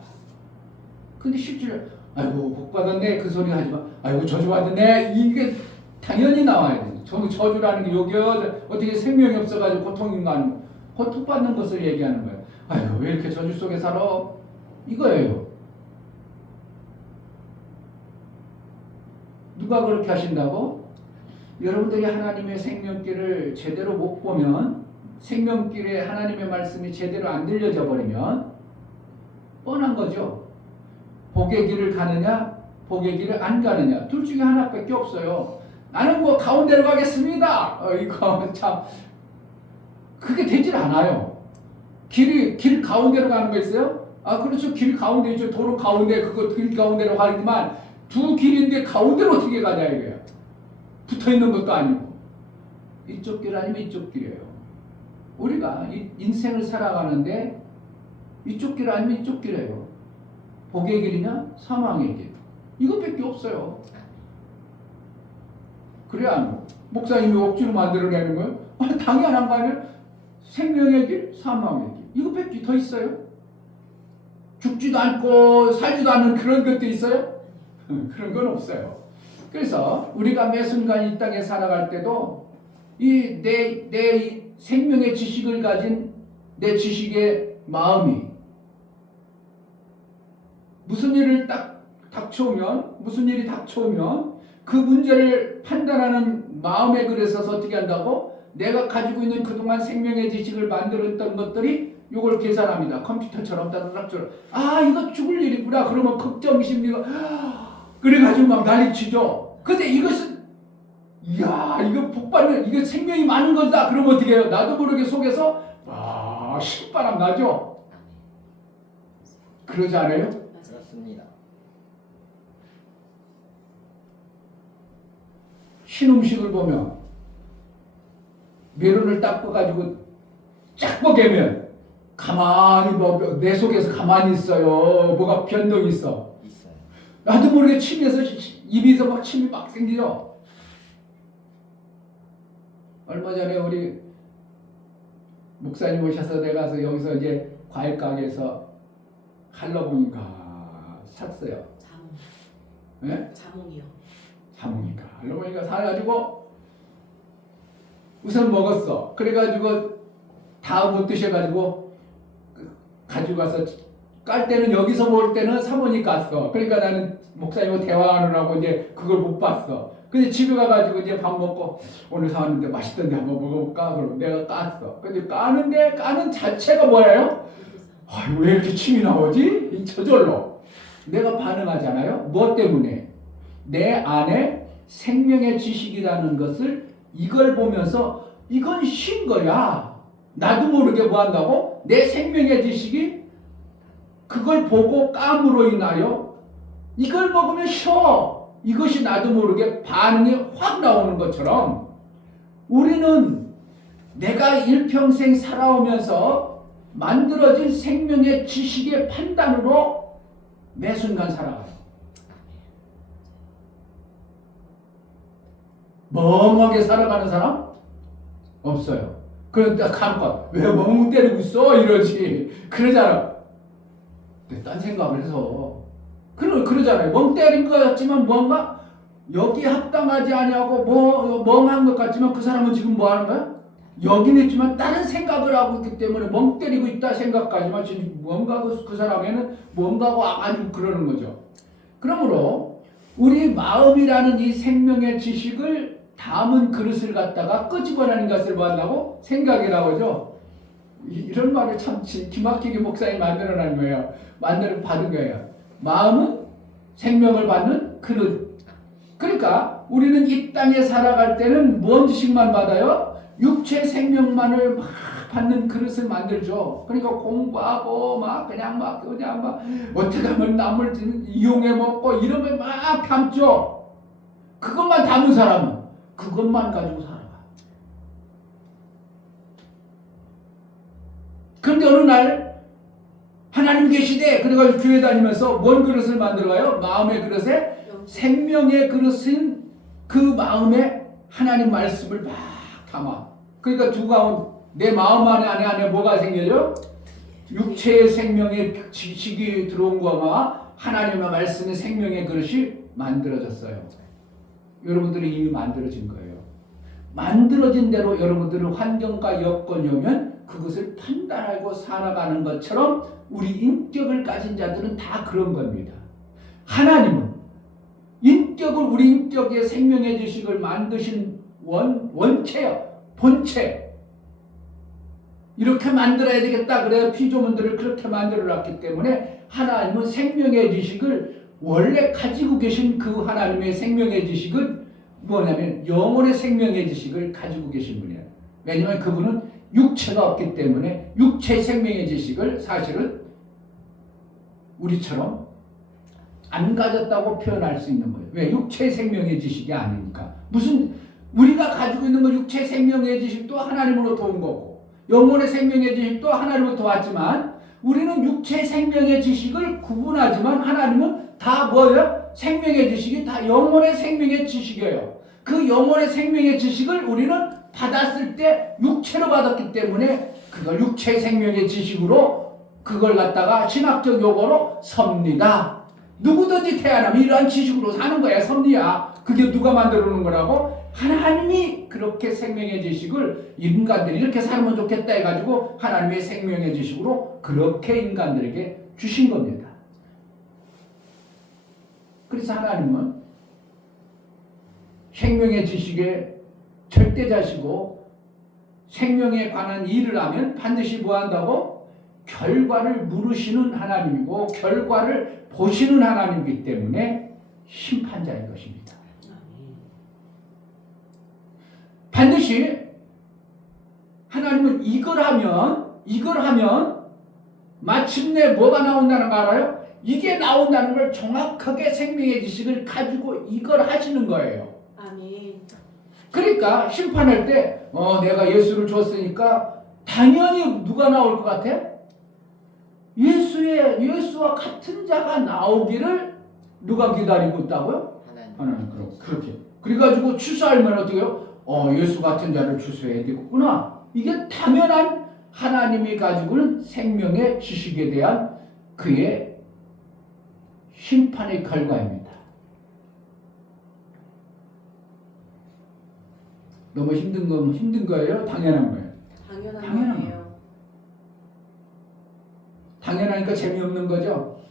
근데 실제로 아이고 복 받았네 그 소리 하지 마. 아이고 저주 받았네 이게 당연히 나와야 돼요. 저주라는 게 여기 어떻게 생명이 없어가지고 고통인가 하는 거. 고통받는 것을 얘기하는 거예요. 아이고 왜 이렇게 저주 속에 살아? 이거예요. 누가 그렇게 하신다고? 여러분들이 하나님의 생명길을 제대로 못 보면 생명길에 하나님의 말씀이 제대로 안 들려져 버리면 뻔한 거죠. 복의 길을 가느냐 복의 길을 안 가느냐 둘 중에 하나밖에 없어요. 나는 뭐 가운데로 가겠습니다. 이거 참 그게 되질 않아요. 길 가운데로 가는 거 있어요? 아 그렇죠. 길 가운데 있죠. 도로 가운데 그거 길 가운데로 가지만 두 길인데 가운데로 어떻게 가냐 이거야. 붙어있는 것도 아니고 이쪽 길 아니면 이쪽 길이에요. 우리가 인생을 살아가는데 이쪽 길 아니면 이쪽 길이에요. 복의 길이냐 사망의 길 이것밖에 없어요. 그래 안 뭐. 목사님이 억지로 만들어내는 거예요? 당연한 거 아니에요? 생명의 길 사망의 길 이것밖에 더 있어요? 죽지도 않고 살지도 않는 그런 것도 있어요? 그런 건 없어요. 그래서 우리가 매 순간 이 땅에 살아갈 때도 내 생명의 지식을 가진 내 지식의 마음이 무슨 일을 딱 닥쳐오면 무슨 일이 닥쳐오면 그 문제를 판단하는 마음에 그래서 어떻게 한다고? 내가 가지고 있는 그동안 생명의 지식을 만들었던 것들이 이걸 계산합니다. 컴퓨터처럼 따라락처럼 아 이거 죽을 일이구나. 그러면 걱정 심리가 그래가지고 막 난리치죠. 근데 이것은 이야 이거 복받는 이거 생명이 많은 거다. 그러면 어떻게 해요? 나도 모르게 속에서 와 신바람 나죠. 그러지 않아요? 그렇습니다. 신 음식을 보면 메론을 닦아가지고 쫙 뽀개면 가만히 뭐 내 속에서 가만히 있어요. 뭐가 변동이 있어. 있어요. 나도 모르게 침에서 입에서 막 침이 막 생기죠. 얼마 전에 우리 목사님 오셔서 내가 가서 여기서 이제 과일 가게에서 할러보니까 샀어요. 자몽. 예? 자몽이요. 자몽이니까 할러보니까 사가지고 우선 먹었어. 그래가지고 다 못 드셔가지고 가지고 가서 깔 때는 여기서 먹을 때는 사모님 깠어. 그러니까 나는 목사님하고 대화하느라고 이제 그걸 못 봤어. 근데 집에 가가지고 이제 밥 먹고 오늘 사왔는데 맛있던데 한번 먹어볼까? 그럼 내가 깠어. 근데 까는데 까는 자체가 뭐예요? 아유, 왜 이렇게 침이 나오지? 저절로. 내가 반응하잖아요. 무엇 때문에? 내 안에 생명의 지식이라는 것을 이걸 보면서 이건 신 거야. 나도 모르게 뭐 한다고? 내 생명의 지식이 그걸 보고 까므로 인하여 이걸 먹으면 쉬어. 이것이 나도 모르게 반응이 확 나오는 것처럼 우리는 내가 일평생 살아오면서 만들어진 생명의 지식의 판단으로 매 순간 살아가요. 멍하게 살아가는 사람? 없어요. 그런데 간혹 왜 멍 때리고 있어? 이러지. 그러잖아. 딴 생각을 해서 그러잖아요. 멍 때린 것 같지만 뭔가 여기에 합당하지 아니하고 멍한 것 같지만 그 사람은 지금 뭐 하는 거야? 여기는 있지만 다른 생각을 하고 있기 때문에 멍 때리고 있다 생각까지만 지금 뭔가 그 사람에는 뭔가고 아주 그러는 거죠. 그러므로 우리 마음이라는 이 생명의 지식을 담은 그릇을 갖다가 끄집어내는 것을 뭐 한다고? 생각이라고 하죠. 이런 말을 참 기막히게 목사님이 만들어낸 거예요. 받은 거예요. 마음은 생명을 받는 그릇. 그러니까 우리는 이 땅에 살아갈 때는 뭔 지식만 받아요? 육체 생명만을 막 받는 그릇을 만들죠. 그러니까 공부하고 그냥 어떻게 하면 남을 이용해 먹고 이런 걸 막 담죠. 그것만 담은 사람은 그것만 가지고 살아가. 그런데 어느 날 하나님 계시대. 그래가지고 교회 다니면서 뭔 그릇을 만들어가요? 마음의 그릇에 생명의 그릇은 그 마음에 하나님 말씀을 막 담아. 그러니까 두 가운 내 마음 안에 뭐가 생겨요? 육체의 생명의 지식이 들어온 거와 하나님의 말씀의 생명의 그릇이 만들어졌어요. 여러분들이 이미 만들어진 거예요. 만들어진 대로 여러분들은 환경과 여건이 오면 그것을 판단하고 살아가는 것처럼 우리 인격을 가진 자들은 다 그런 겁니다. 하나님은 인격을 우리 인격의 생명의 지식을 만드신 원체요. 본체. 이렇게 만들어야 되겠다. 그래야 피조물들을 그렇게 만들어놨기 때문에 하나님은 생명의 지식을 원래 가지고 계신 그 하나님의 생명의 지식은 뭐냐면 영혼의 생명의 지식을 가지고 계신 분이에요. 왜냐하면 그분은 육체가 없기 때문에 육체 생명의 지식을 사실은 우리처럼 안 가졌다고 표현할 수 있는 거예요. 왜? 육체 생명의 지식이 아니니까. 무슨 우리가 가지고 있는 건 육체 생명의 지식도 하나님으로부터 온 거고 영혼의 생명의 지식도 하나님으로부터 왔지만 우리는 육체 생명의 지식을 구분하지만 하나님은 다 뭐예요? 생명의 지식이 다 영혼의 생명의 지식이에요. 그 영혼의 생명의 지식을 우리는 받았을 때 육체로 받았기 때문에 그걸 육체 생명의 지식으로 그걸 갖다가 신학적 용어로 섭리다. 누구든지 태어나면 이러한 지식으로 사는 거야. 섭리야. 그게 누가 만들어 놓은 거라고? 하나님이 그렇게 생명의 지식을 인간들이 이렇게 살면 좋겠다 해가지고 하나님의 생명의 지식으로 그렇게 인간들에게 주신 겁니다. 그래서 하나님은 생명의 지식의 절대자시고 생명에 관한 일을 하면 반드시 뭐 한다고? 결과를 물으시는 하나님이고 결과를 보시는 하나님이기 때문에 심판자인 것입니다. 반드시 하나님은 이걸 하면 마침내 뭐가 나온다는 거 알아요? 이게 나온다는 걸 정확하게 생명의 지식을 가지고 이걸 하시는 거예요. 아멘. 그러니까 심판할 때 내가 예수를 줬으니까 당연히 누가 나올 것 같아? 예수와 같은 자가 나오기를 누가 기다리고 있다고요? 하나님. 그렇게. 그래가지고 추수하면 어떻게 해요? 예수 같은 자를 추수해야 되겠구나. 이게 당연한 하나님이 가지고는 생명의 지식에 대한 그의 심판의 결과입니다. 너무 힘든 거예요? 당연한 거예요? 당연한 거예요. 당연하니까 재미없는 거죠?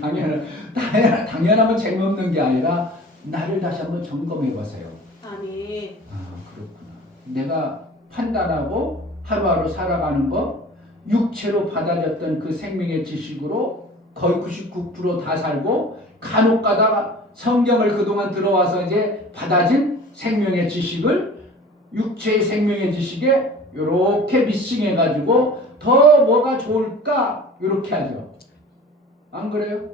당연하면 재미없는 게 아니라 나를 다시 한번 점검해 보세요. 아멘. 그렇구나. 내가 판단하고 하루하루 살아가는 법, 육체로 받아졌던 그 생명의 지식으로 거의 99% 다 살고 간혹 가다가 성경을 그동안 들어와서 이제 받아진 생명의 지식을 육체의 생명의 지식에 이렇게 미싱해 가지고 더 뭐가 좋을까 이렇게 하죠. 안 그래요? 맞아요.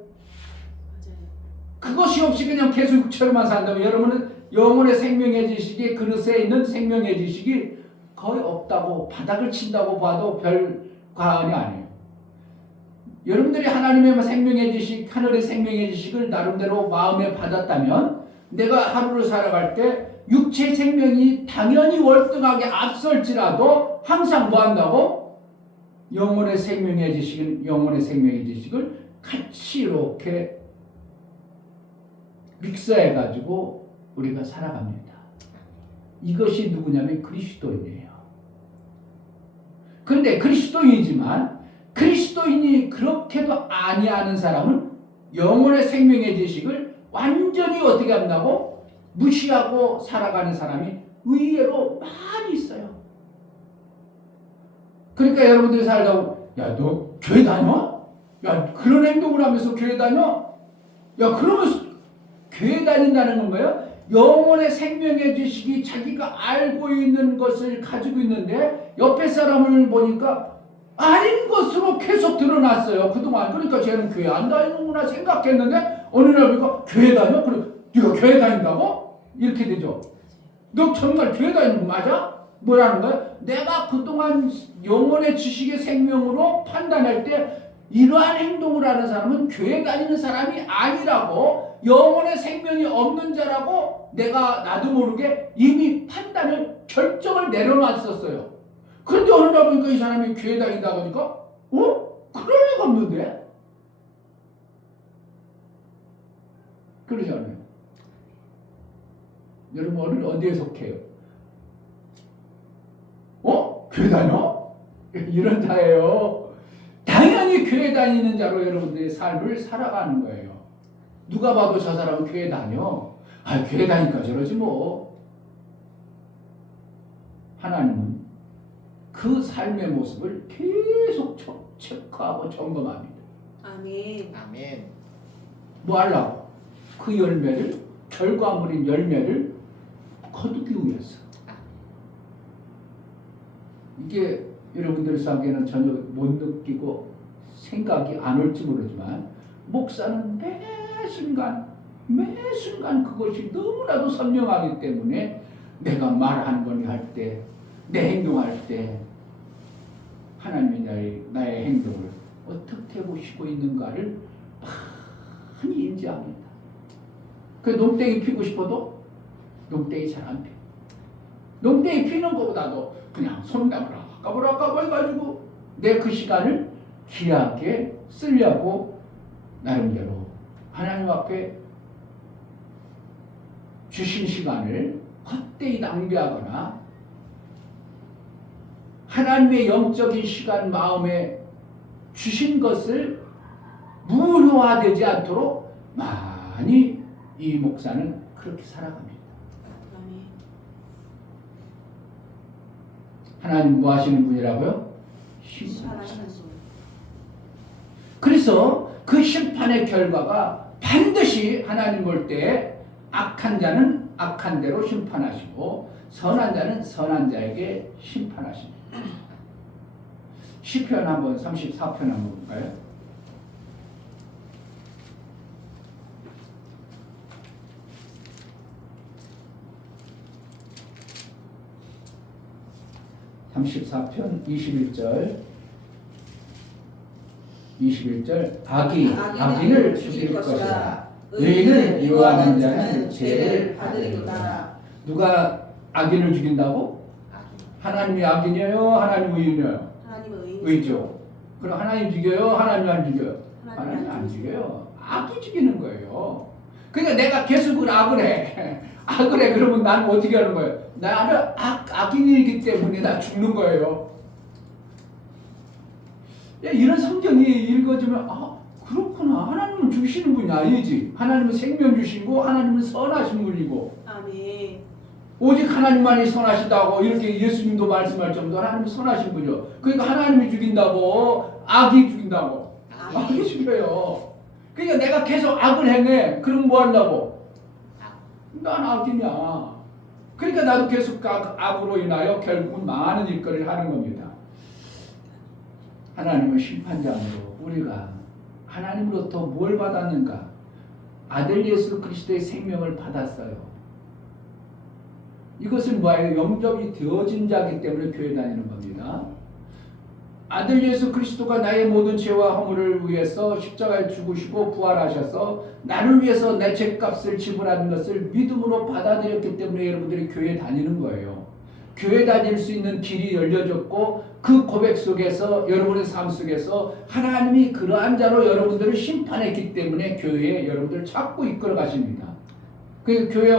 그것이 없이 그냥 계속 육체로만 산다면 여러분은 영혼의 생명의 지식이 그릇에 있는 생명의 지식이 거의 없다고 바닥을 친다고 봐도 별 과언이 아니에요. 여러분들이 하나님의 생명의 지식, 하늘의 생명의 지식을 나름대로 마음에 받았다면 내가 하루를 살아갈 때 육체 생명이 당연히 월등하게 앞설지라도 항상 뭐 한다고? 영혼의 생명의 지식을 같이 이렇게 믹서해가지고 우리가 살아갑니다. 이것이 누구냐면 그리스도인이에요. 그런데 그리스도인이 그렇게도 아니하는 사람은 영혼의 생명의 지식을 완전히 어떻게 한다고? 무시하고 살아가는 사람이 의외로 많이 있어요. 그러니까 여러분들이 살다 야, 너 교회 다녀? 야, 그런 행동을 하면서 교회 다녀? 야, 그러면서 교회 다닌다는 건 뭐예요? 영혼의 생명의 지식이 자기가 알고 있는 것을 가지고 있는데 옆에 사람을 보니까 아닌 것으로 계속 드러났어요. 그동안. 그러니까 쟤는 교회 안 다니는구나 생각했는데 어느 날 보니까 교회 다녀? 그래, 네가 교회 다닌다고? 이렇게 되죠. 너 정말 교회 다니는 거 맞아? 뭐라는 거야? 내가 그동안 영혼의 지식의 생명으로 판단할 때 이러한 행동을 하는 사람은 교회 다니는 사람이 아니라고, 영혼의 생명이 없는 자라고 내가 나도 모르게 이미 결정을 내려놨었어요. 그런데 어느 날 보니까 이 사람이 교회 다닌다 보니까 그럴 리가 없는데? 그러지 않아요? 여러분 어디에 속해요? 교회 다녀? 이런 자예요. 당연히 교회 다니는 자로 여러분들의 삶을 살아가는 거예요. 누가 봐도 저 사람은 교회 다녀. 교회 다니까 저러지 뭐. 하나님은 그 삶의 모습을 계속 체크하고 점검합니다. 아멘. 뭐 하려고? 그 결과물인 열매를 거두기 위해서. 이게 여러분들 생각에는 전혀 못 느끼고 생각이 안 올지 모르지만 목사는 매 순간 그것이 너무나도 선명하기 때문에 내가 말하는 거니 할 때, 내 행동할 때 하나님이 나의 행동을 어떻게 보시고 있는가를 많이 인지합니다. 그 농땡이 피고 싶어도 농땡이 잘 안 피. 농땡이 피는 것보다도 그냥 손 까불어 해가지고 내 그 시간을 귀하게 쓰려고 나름대로 하나님 앞에 주신 시간을 헛되이 낭비하거나 하나님의 영적인 시간 마음에 주신 것을 무효화되지 않도록 많이 이 목사는 그렇게 살아갑니다. 아멘. 하나님 뭐 하시는 분이라고요? 심판하시는 분. 심판하시는 그래서 그 심판의 결과가 반드시 하나님 볼 때 악한 자는 악한 대로 심판하시고 선한 자는 선한 자에게 심판하십니다. 시편 한번 34편 한번 볼까요? (34편) 21절 악인을 죽일 것이다. 의인을 미워하는 자는 죄를 받으리로다. 누가 악인을 죽인다고? 하나님이 악인이에요? 하나님 의인이에요? 하나님의 의인. 의죠. 그럼 하나님 죽여요? 하나님 안 죽여요? 하나님 하나님 안 죽이세요. 죽여요. 악이 죽이는 거예요. 그러니까 내가 계속 악을 해. 악을 해. 그러면 난 어떻게 하는 거예요? 나는 악인이기 때문에 나 죽는 거예요. 이런 성경이 읽어지면 그렇구나. 하나님은 죽이시는 분이 아니지. 하나님은 생명 주시고 하나님은 선하신 분이고 아멘. 오직 하나님만이 선하시다고 이렇게 예수님도 말씀할 정도로 하나님은 선하신 분이요. 그러니까 하나님이 죽인다고 악이 죽인다고 악이 죽여요. 그러니까 내가 계속 악을 행해. 그럼 뭐 하려고? 난 악이냐. 그러니까 나도 계속 악으로 인하여 결국은 많은 일거리를 하는 겁니다. 하나님은 심판장으로 우리가 하나님으로부터 뭘 받았는가? 아들 예수 그리스도의 생명을 받았어요. 이것은 뭐예요? 영접이 되어진 자이기 때문에 교회 다니는 겁니다. 아들 예수 그리스도가 나의 모든 죄와 허물을 위해서 십자가에 죽으시고 부활하셔서 나를 위해서 내 죄값을 지불하는 것을 믿음으로 받아들였기 때문에 여러분들이 교회 다니는 거예요. 교회 다닐 수 있는 길이 열려졌고 그 고백 속에서 여러분의 삶 속에서 하나님이 그러한 자로 여러분들을 심판했기 때문에 교회에 여러분들을 자꾸 이끌어 가십니다. 그 교회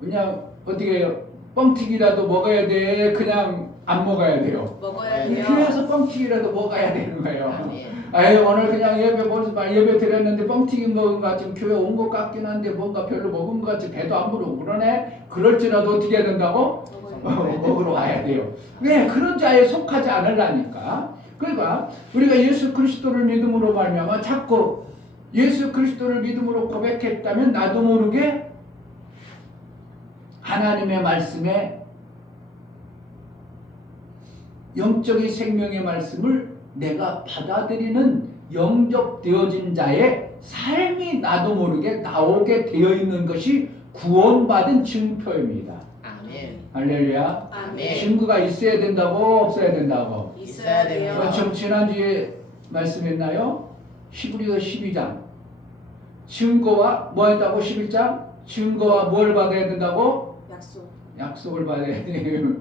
그냥 어떻게 해요? 뻥튀기라도 먹어야 돼? 그냥 안 먹어야 돼요? 먹어야 돼요. 교회에서 뻥튀기라도 먹어야 되는 거예요. 아유 오늘 그냥 예배 드렸는데 뻥튀기 먹은 것 같지만 교회 온 것 같긴 한데 뭔가 별로 먹은 것 같지 배도 안 부르고 그러네. 그럴지라도 어떻게 해야 된다고? 먹으러 와야 돼요. 왜? 그런 자에 속하지 않으려니까. 그러니까 우리가 예수 그리스도를 믿음으로 말미암아 자꾸 예수 그리스도를 믿음으로 고백했다면 나도 모르게 하나님의 말씀에 영적인 생명의 말씀을 내가 받아들이는 영접되어진 자의 삶이 나도 모르게 나오게 되어 있는 것이 구원받은 증표입니다. 아멘. 할렐루야. 아멘. 증거가 있어야 된다고 없어야 된다고? 있어야 돼요. 지난주에 말씀했나요? 히브리서 12장 증거와 뭐 했다고? 11장 증거와 뭘 받아야 된다고? 약속. 약속을 받아야 돼요.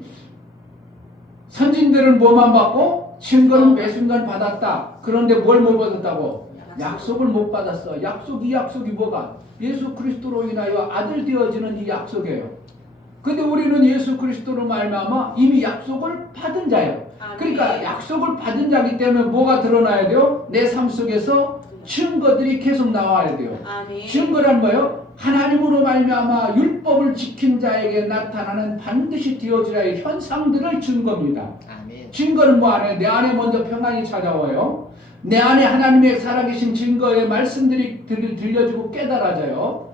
선진들은 뭐만 받고 증거는 매 순간 받았다. 그런데 뭘 못 받았다고? 약속을 못 받았어. 이 약속이 뭐가? 예수 그리스도로 인하여 아들 되어지는 이 약속이에요. 근데 우리는 예수 그리스도로 말미암아 이미 약속을 받은 자예요. 그러니까 약속을 받은 자이기 때문에 뭐가 드러나야 돼요? 내 삶 속에서 증거들이 계속 나와야 돼요. 아멘. 증거란 뭐예요? 하나님으로 말미암아 율법을 지킨 자에게 나타나는 반드시 되어지라 의 현상들을 증거입니다. 아멘. 증거는 뭐 안에? 내 안에 먼저 평안이 찾아와요. 내 안에 하나님의 살아계신 증거의 말씀들이 들려지고 깨달아져요.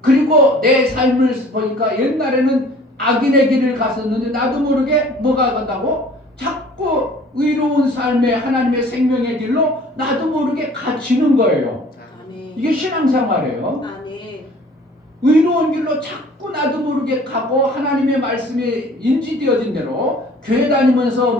그리고 내 삶을 보니까 옛날에는 악인의 길을 갔었는데 나도 모르게 뭐가 간다고? 자꾸 의로운 삶의 하나님의 생명의 길로 나도 모르게 갇히는 거예요. 아멘. 이게 신앙생활이에요. 아멘. 의로운 길로 자꾸 나도 모르게 가고 하나님의 말씀이 인지되어진 대로 교회 다니면서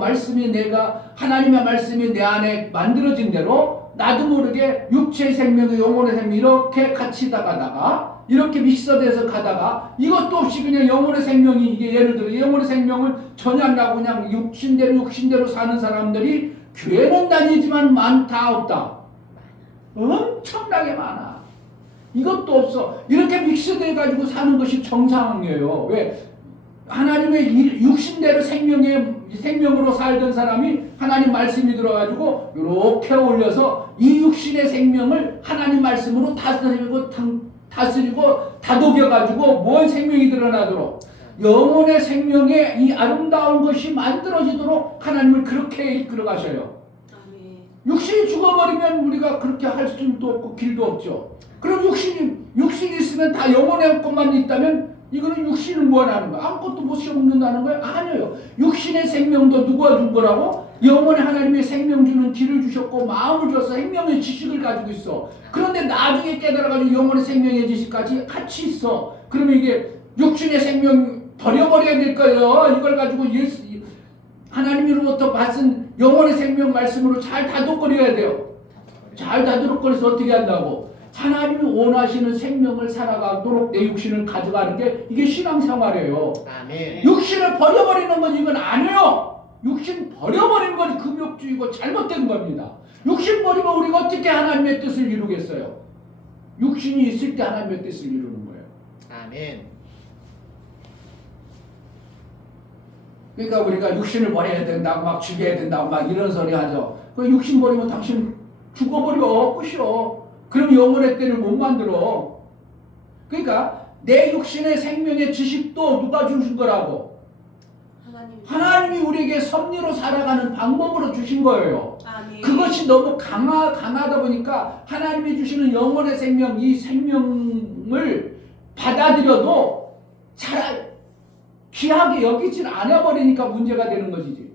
하나님의 말씀이 내 안에 만들어진 대로 나도 모르게 육체의 생명과 영혼의 생명 이렇게 같이 가다가 이렇게 믹서돼서 가다가 이것도 없이 그냥 영혼의 생명이 이게 예를 들어 영혼의 생명을 전혀 안 나고 그냥 육신대로 사는 사람들이 교회는 다니지만 많다 없다? 엄청나게 많아. 이것도 없어. 이렇게 믹스돼 가지고 사는 것이 정상이에요. 왜? 하나님의 육신대로 생명으로 살던 사람이 하나님 말씀이 들어가지고 이렇게 올려서 이 육신의 생명을 하나님 말씀으로 다스리고 다독여가지고 뭔 생명이 드러나도록 영혼의 생명에 이 아름다운 것이 만들어지도록 하나님을 그렇게 이끌어 가셔요. 아멘. 육신이 죽어버리면 우리가 그렇게 할 수도 없고 길도 없죠. 그럼 육신이 있으면 다 영혼의 것만 있다면 이거는 육신은 뭐 하는 거야? 아무것도 못 먹는다는 거야? 아니에요. 육신의 생명도 누가 준 거라고? 영혼의 하나님의 생명 주는 길을 주셨고 마음을 줘서 생명의 지식을 가지고 있어. 그런데 나중에 깨달아가지고 영혼의 생명의 지식까지 같이 있어. 그러면 이게 육신의 생명 버려버려야 될 거예요. 이걸 가지고 하나님으로부터 받은 영혼의 생명 말씀으로 잘 다독거려야 돼요. 잘 다독거려서 어떻게 한다고? 하나님이 원하시는 생명을 살아가도록 내 육신을 가져가는 게 이게 신앙생활이에요. 아멘. 육신을 버려버리는 건 이건 아니에요. 육신 버려버리는 건 금욕주의고 잘못된 겁니다. 육신 버리면 우리가 어떻게 하나님의 뜻을 이루겠어요? 육신이 있을 때 하나님의 뜻을 이루는 거예요. 아멘. 그러니까 우리가 육신을 버려야 된다고 막 죽여야 된다고 막 이런 소리 하죠. 그 육신 버리면 당신 죽어버려 끝이요. 그럼 영혼의 때를 못 만들어. 그러니까 내 육신의 생명의 지식도 누가 주신 거라고? 하나님이 우리에게 섭리로 살아가는 방법으로 주신 거예요. 아멘. 그것이 너무 강하다 보니까 하나님이 주시는 영혼의 생명, 이 생명을 받아들여도 잘 귀하게 여기질 않아버리니까 문제가 되는 것이지.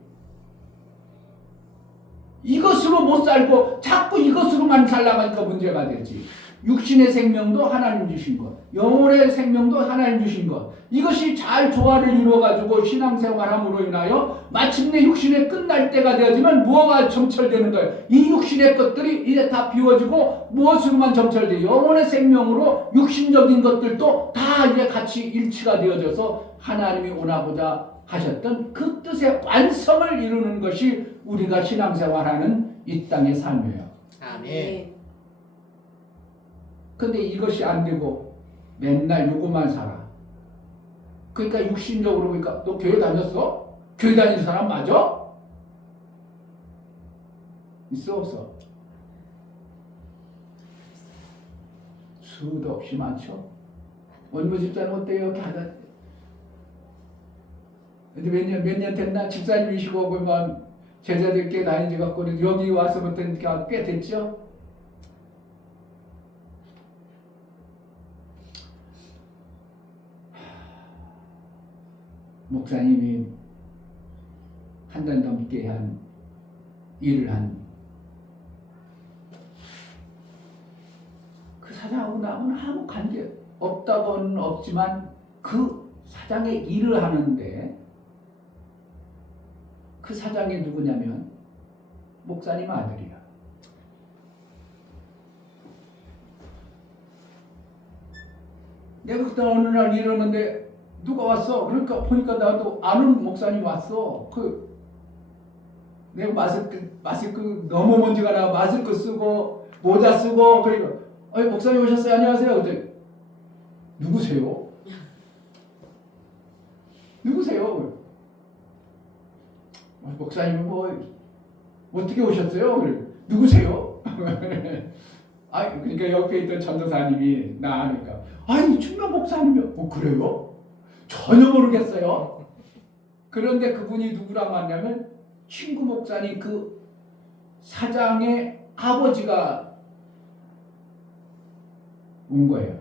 이것으로 못 살고 자꾸 이것으로만 살아가니까 문제가 되지. 육신의 생명도 하나님 주신 것, 영혼의 생명도 하나님 주신 것, 이것이 잘 조화를 이루어가지고 신앙생활함으로 인하여 마침내 육신의 끝날 때가 되어지면 무엇가 점철되는 거예요? 이 육신의 것들이 이제 다 비워지고 무엇으로만 점철돼요? 영혼의 생명으로 육신적인 것들도 다 이제 같이 일치가 되어져서 하나님이 원하고자 하셨던 그 뜻의 완성을 이루는 것이 우리가 신앙생활하는 이 땅의 삶이에요. 아멘. 근데 이것이 안 되고 맨날 요것만 살아. 그러니까 육신적으로 보니까 너 교회 다녔어? 교회 다니는 사람 맞아? 있어 없어? 수도 없이 많죠. 원무 집사는 어때요? 이렇게 하다. 근데 몇 년 됐나? 집사님이시고 보면 제자들께 다닌 지 갖고 여기 와서부터 꽤 됐죠? 목사님이 한 달 넘게 한 일을 한 그 사장하고 나하고는 아무 관계 없다고는 없지만 그 사장의 일을 하는데 그 사장이 누구냐면 목사님 아들이야. 내가 그때 어느 날 이러는데 누가 왔어? 그러니까 보니까 나도 아는 목사님 왔어. 내가 마스크 너무 먼지가 나 마스크 쓰고 모자 쓰고 그리고 목사님 오셨어요? 안녕하세요. 그때 누구세요? 누구세요? 목사님 어떻게 오셨어요? 그래 누구세요? 그러니까 옆에 있던 전도사님이 나 아니까 충남 목사님이요. 그래요? 전혀 모르겠어요. 그런데 그분이 누구랑 만나면 친구 목사님 그 사장의 아버지가 온 거예요.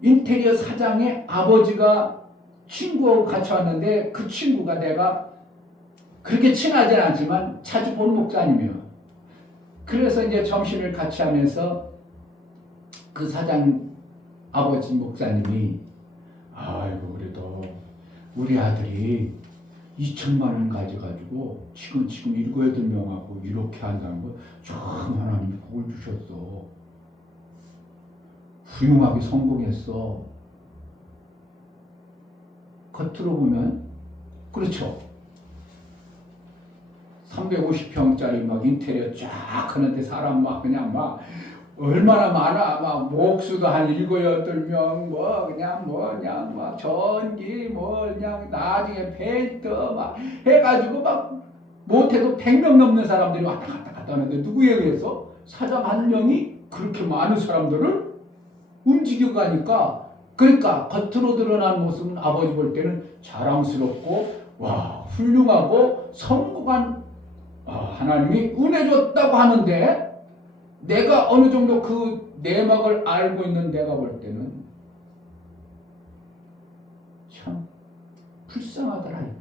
인테리어 사장의 아버지가 친구하고 같이 왔는데 그 친구가 내가 그렇게 친하진 않지만 자주 본 목사님이에요. 그래서 이제 점심을 같이 하면서 그 사장 아버지 목사님이 그래도 우리 아들이 2천만 원 가져가지고 지금 7, 8명하고 이렇게 한다는 거 참 하나님이 복을 주셨어. 훌륭하게 성공했어. 겉으로 보면 그렇죠. 350평짜리 막 인테리어 쫙 하는데 사람 막 그냥 막 얼마나 많아. 막 목수도 한 7, 8명 뭐 그냥 막 전기 그냥 나중에 페인트 막 해가지고 막 못해도 100명 넘는 사람들이 왔다 갔다 하는데 누구에 의해서? 사장 한 명이 그렇게 많은 사람들을 움직여 가니까, 그러니까 겉으로 드러난 모습은 아버지 볼 때는 자랑스럽고 와 훌륭하고 성공한 하나님이 은혜 줬다고 하는데, 내가 어느 정도 그 내막을 알고 있는 내가 볼 때는 참 불쌍하더라.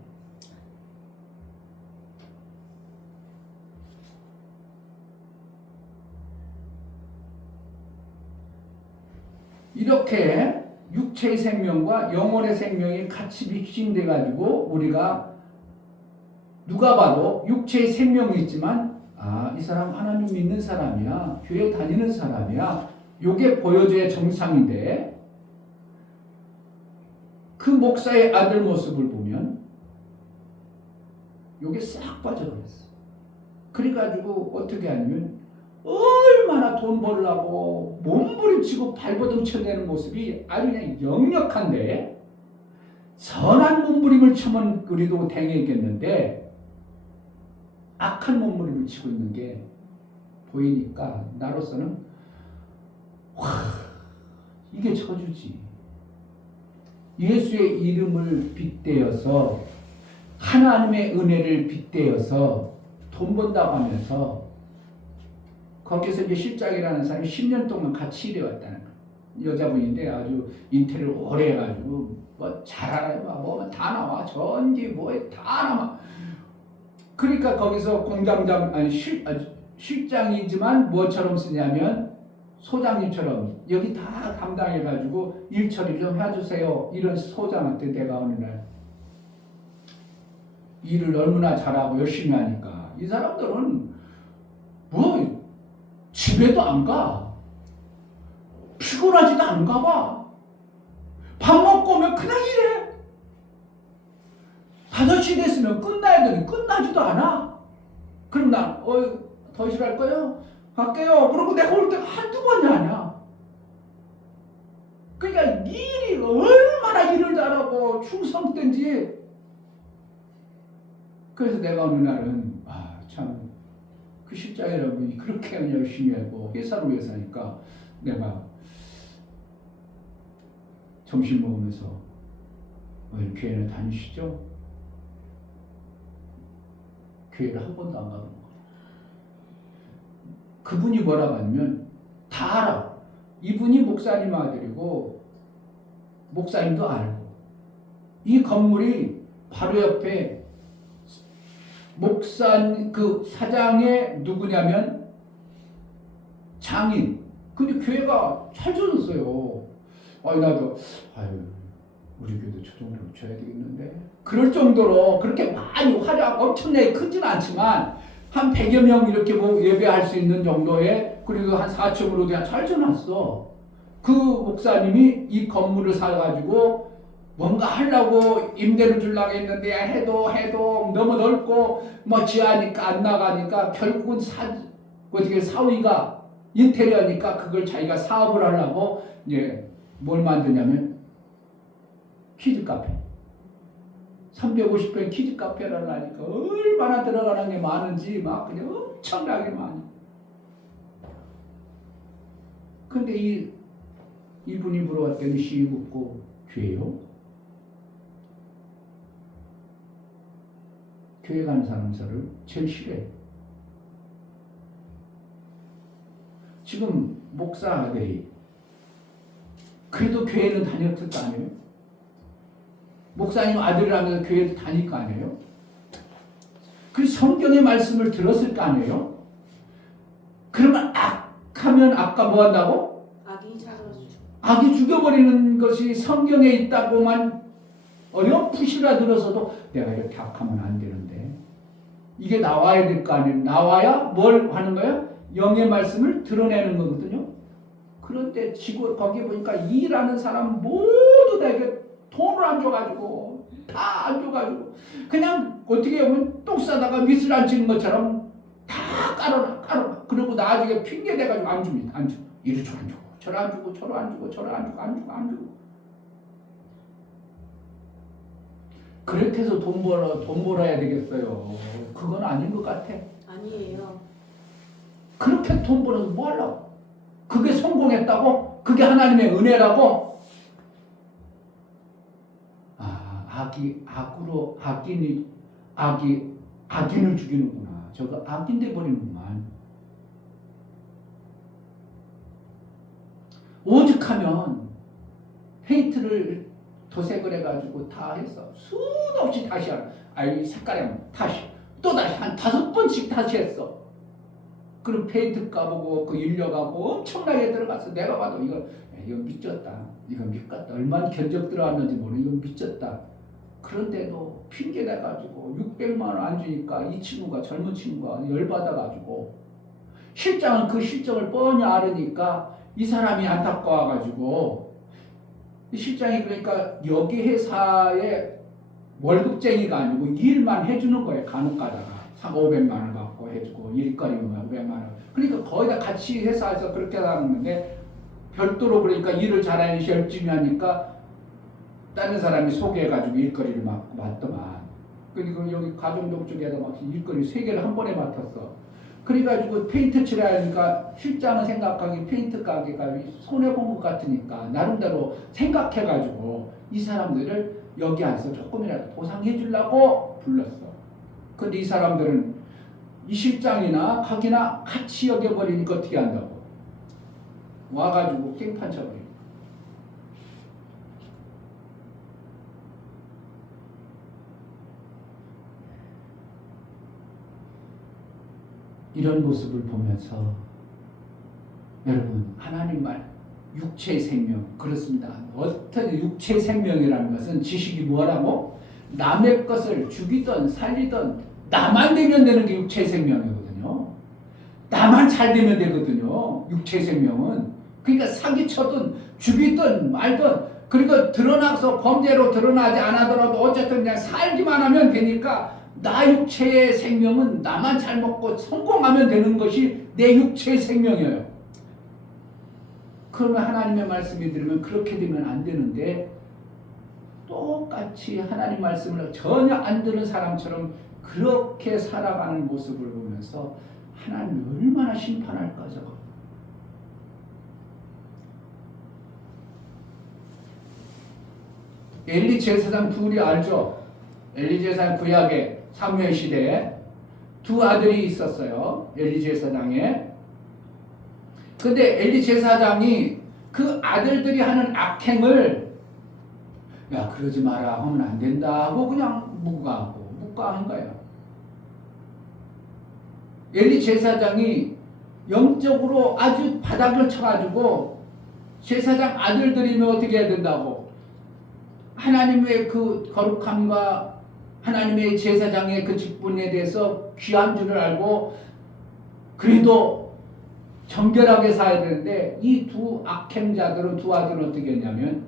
이렇게 육체의 생명과 영혼의 생명이 같이 믹싱돼 가지고 우리가 누가 봐도 육체의 생명이 있지만 이 사람 하나님 믿는 사람이야, 교회 다니는 사람이야, 요게 보여줘야 정상인데, 그 목사의 아들 모습을 보면 요게 싹 빠져버렸어. 그래가지고 어떻게 하냐면 얼마나 돈 벌려고 몸부림치고 발버둥 쳐대는 모습이 아주 그냥 역력한데, 선한 몸부림을 쳐면 그래도 댕기겠는데 악한 몸부림을 치고 있는 게 보이니까 나로서는 이게 저주지. 예수의 이름을 빗대어서 하나님의 은혜를 빗대어서 돈 번다고 하면서 거기서 이제 실장이라는 사람이 10년 동안 같이 일해왔다는 거예요. 여자분인데 아주 인테리어를 오래 해가지고 뭐 잘 알아요. 뭐 다 나와. 전기 뭐에 다 나와. 그러니까 거기서 공장장 실장이지만 뭐처럼 쓰냐면 소장님처럼 여기 다 감당해가지고 일 처리 좀 해주세요. 이런 소장한테 내가 어느 날 일을 얼마나 잘하고 열심히 하니까 이 사람들은 뭐 집에도 안 가. 피곤하지도 안 가봐. 밥 먹고 오면 그냥 일해. 5시 됐으면 끝나야 되니 끝나지도 않아. 그럼 난 더 일할 거요? 갈게요. 그러고 내가 올 때가 한두 번이 아니야. 그러니까 일이 얼마나 일을 잘하고 충성된지. 그래서 내가 어느 날은 참 그 실장 여러분이 그렇게 열심히 하고 회사를 위해서 하니까 내가 점심 먹으면서 교회는 다니시죠? 교회를 한 번도 안 가본 거예요. 그분이 뭐라고 하냐면 다 알아. 이분이 목사님 아들이고 목사님도 알고, 이 건물이 바로 옆에 그 사장의 누구냐면 장인. 근데 교회가 잘 져줬어요. 나도 우리 교회도 저 정도로 줘야 되겠는데. 그럴 정도로 그렇게 많이 화려하고 엄청나게 크진 않지만 한 100여 명 이렇게 예배할 수 있는 정도의, 그래도 한 4층으로 그냥 잘 져놨어. 그 목사님이 이 건물을 사가지고 뭔가 하려고 임대를 주려고 했는데 해도 너무 넓고 뭐 지하니까 안 나가니까 결국은 사위가 인테리어니까 그걸 자기가 사업을 하려고 이제 뭘 만드냐면 키즈 카페. 350평 키즈 카페를 하니까 얼마나 들어가는 게 많은지 막 그냥 엄청나게 많이. 근데 이분이 물어봤더니 씩 웃고, 교회요? 교회 가는 사람들을 제일 싫어해. 지금 목사 아들이 그래도 교회는 다녔을 거 아니에요? 목사님 아들이라면서 교회도 다닐 거 아니에요? 그래서 성경의 말씀을 들었을 거 아니에요? 그러면 악하면 아까 뭐 한다고? 악이 죽여버리는 것이 성경에 있다고만 어렴풋이라 들어서도 내가 이렇게 악하면 안 되는데, 이게 나와야 될 거 아니에요? 나와야 뭘 하는 거야? 영의 말씀을 드러내는 거거든요. 그런데 거기 보니까 일하는 사람 모두 다 이게 돈을 안 줘가지고 다 앉아가지고 그냥 어떻게 보면 똥 싸다가 미술 안 치는 것처럼 다 깔아놔. 그리고 나중에 핑계 대가지고 안 줍니다. 안 줘. 이리 저리 안 주고 저리 안 주고 저리 안 주고 저리 안 주고. 그렇게 해서 돈 벌어야 되겠어요. 그건 아닌 것 같아. 아니에요. 그렇게 돈 벌어서 뭐 하려고? 그게 성공했다고? 그게 하나님의 은혜라고? 악인을 죽이는구나. 저거 악인 돼 버리는구만. 오죽하면 페인트를 도색을 해가지고 다 했어. 수도 없이 다시 하라. 이 색깔이 다시 또 다시 한 5번씩 다시 했어. 그럼 페인트 까보고 그 인력하고 엄청나게 들어가서 내가 봐도 이거 미쳤다. 이거 미쳤다. 얼마나 견적 들어갔는지 모르. 이거 미쳤다. 그런데도 핑계 대가지고 600만 원 안 주니까 이 친구가 젊은 친구가 열받아가지고 실장은 그 실정을 뻔히 알으니까 이 사람이 안타까워가지고 실장이 그러니까 여기 회사에 월급쟁이가 아니고 일만 해주는 거예요. 간혹 가다가 500만 원 받고 해주고 일거리면 500만 원. 그러니까 거의 다 같이 회사에서 그렇게 하는데 별도로 그러니까 일을 잘하는 시 열심히 하니까 다른 사람이 소개해가지고 일거리를 맡더만. 그리고 여기 가정동 쪽에다 막 일거리 3개를 한 번에 맡았어. 그래가지고 페인트 칠하니까 실장은 생각하기 페인트 가게가 손해본 것 같으니까 나름대로 생각해가지고 이 사람들을 여기 앉아서 조금이라도 보상해 주려고 불렀어. 근데 이 사람들은 이 실장이나 가게나 같이 여겨버리니까 어떻게 한다고? 와가지고 깽판 쳐버려. 이런 모습을 보면서 여러분 하나님 말 육체의 생명 그렇습니다. 어떤 육체의 생명이라는 것은 지식이 뭐라고? 남의 것을 죽이든 살리든 나만 되면 되는 게 육체의 생명이거든요. 나만 잘 되면 되거든요. 육체의 생명은. 그러니까 사기쳐든 죽이든 말든 그리고 드러나서 범죄로 드러나지 않아더라도 어쨌든 그냥 살기만 하면 되니까 나 육체의 생명은 나만 잘 먹고 성공하면 되는 것이 내 육체의 생명이에요. 그러면 하나님의 말씀이 들으면 그렇게 되면 안 되는데 똑같이 하나님 말씀을 전혀 안 듣는 사람처럼 그렇게 살아가는 모습을 보면서 하나님이 얼마나 심판할까 저거. 엘리 제사장 둘이 알죠? 엘리 제사장 구약에 사무엘 시대에 2 아들이 있었어요. 엘리 제사장에. 근데 엘리 제사장이 그 아들들이 하는 악행을 야 그러지 마라 하면 안 된다 하고 그냥 묵과한 거예요. 엘리 제사장이 영적으로 아주 바닥을 쳐가지고 제사장 아들들이면 어떻게 해야 된다고? 하나님의 그 거룩함과 하나님의 제사장의 그 직분에 대해서 귀한 줄을 알고 그래도 정결하게 살아야 되는데 이 2 악행자들은 2 아들은 어떻게 했냐면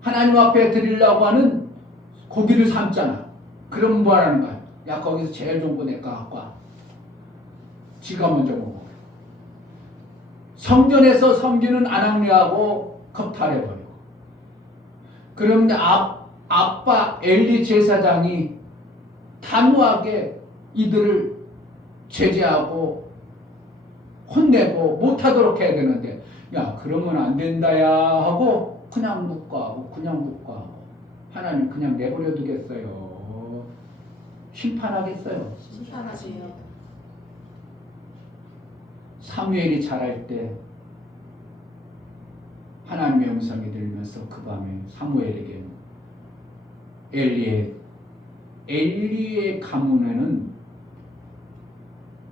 하나님 앞에 드리려고 하는 고기를 삶잖아. 그럼 뭐 하는 거야? 야 거기서 제일 좋은 거 내가 갖고 와. 지가 먼저 먹어. 성전에서 섬기는 아낙리하고 겁탈해버리고. 그런데 아빠 엘리 제사장이 단호하게 이들을 제재하고 혼내고 못하도록 해야 되는데 야 그러면 안 된다야 하고 그냥 묵과하고 하나님 그냥 내버려 두겠어요? 심판하겠어요? 심판하세요. 사무엘이 자랄 때 하나님의 음성이 들리면서 그 밤에 사무엘에게 엘리의 가문에는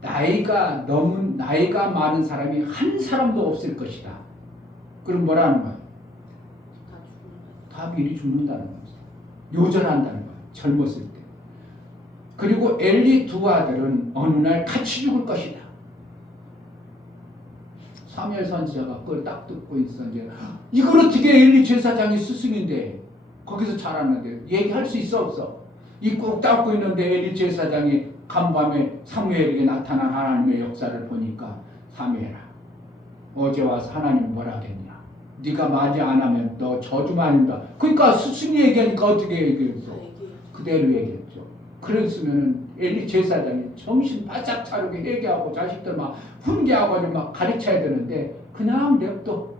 나이가 많은 사람이 한 사람도 없을 것이다. 그럼 뭐라는 거야? 다 미리 죽는다는 거야. 요절한다는 거야. 젊었을 때. 그리고 엘리 2 아들은 어느 날 같이 죽을 것이다. 사무엘 선지자가 그걸 딱 듣고 있어. 이제 이걸 어떻게 엘리 제사장이 스승인데 거기서 자랐는데 얘기할 수 있어 없어? 이 꾹 닫고 있는데 엘리 제사장이 간밤에 사무엘에게 나타난 하나님의 역사를 보니까 사무엘아 어제 와서 하나님 뭐라 하겠냐? 네가 맞이 안 하면 너 저주만이다. 그러니까 스승이 얘기하니까 어떻게 얘기했어? 그대로 얘기했죠. 그랬으면은 엘리 제사장이 정신 바짝 차리게 얘기하고 자식들 막 훈계하고 막 가르쳐야 되는데 그냥 냅둬.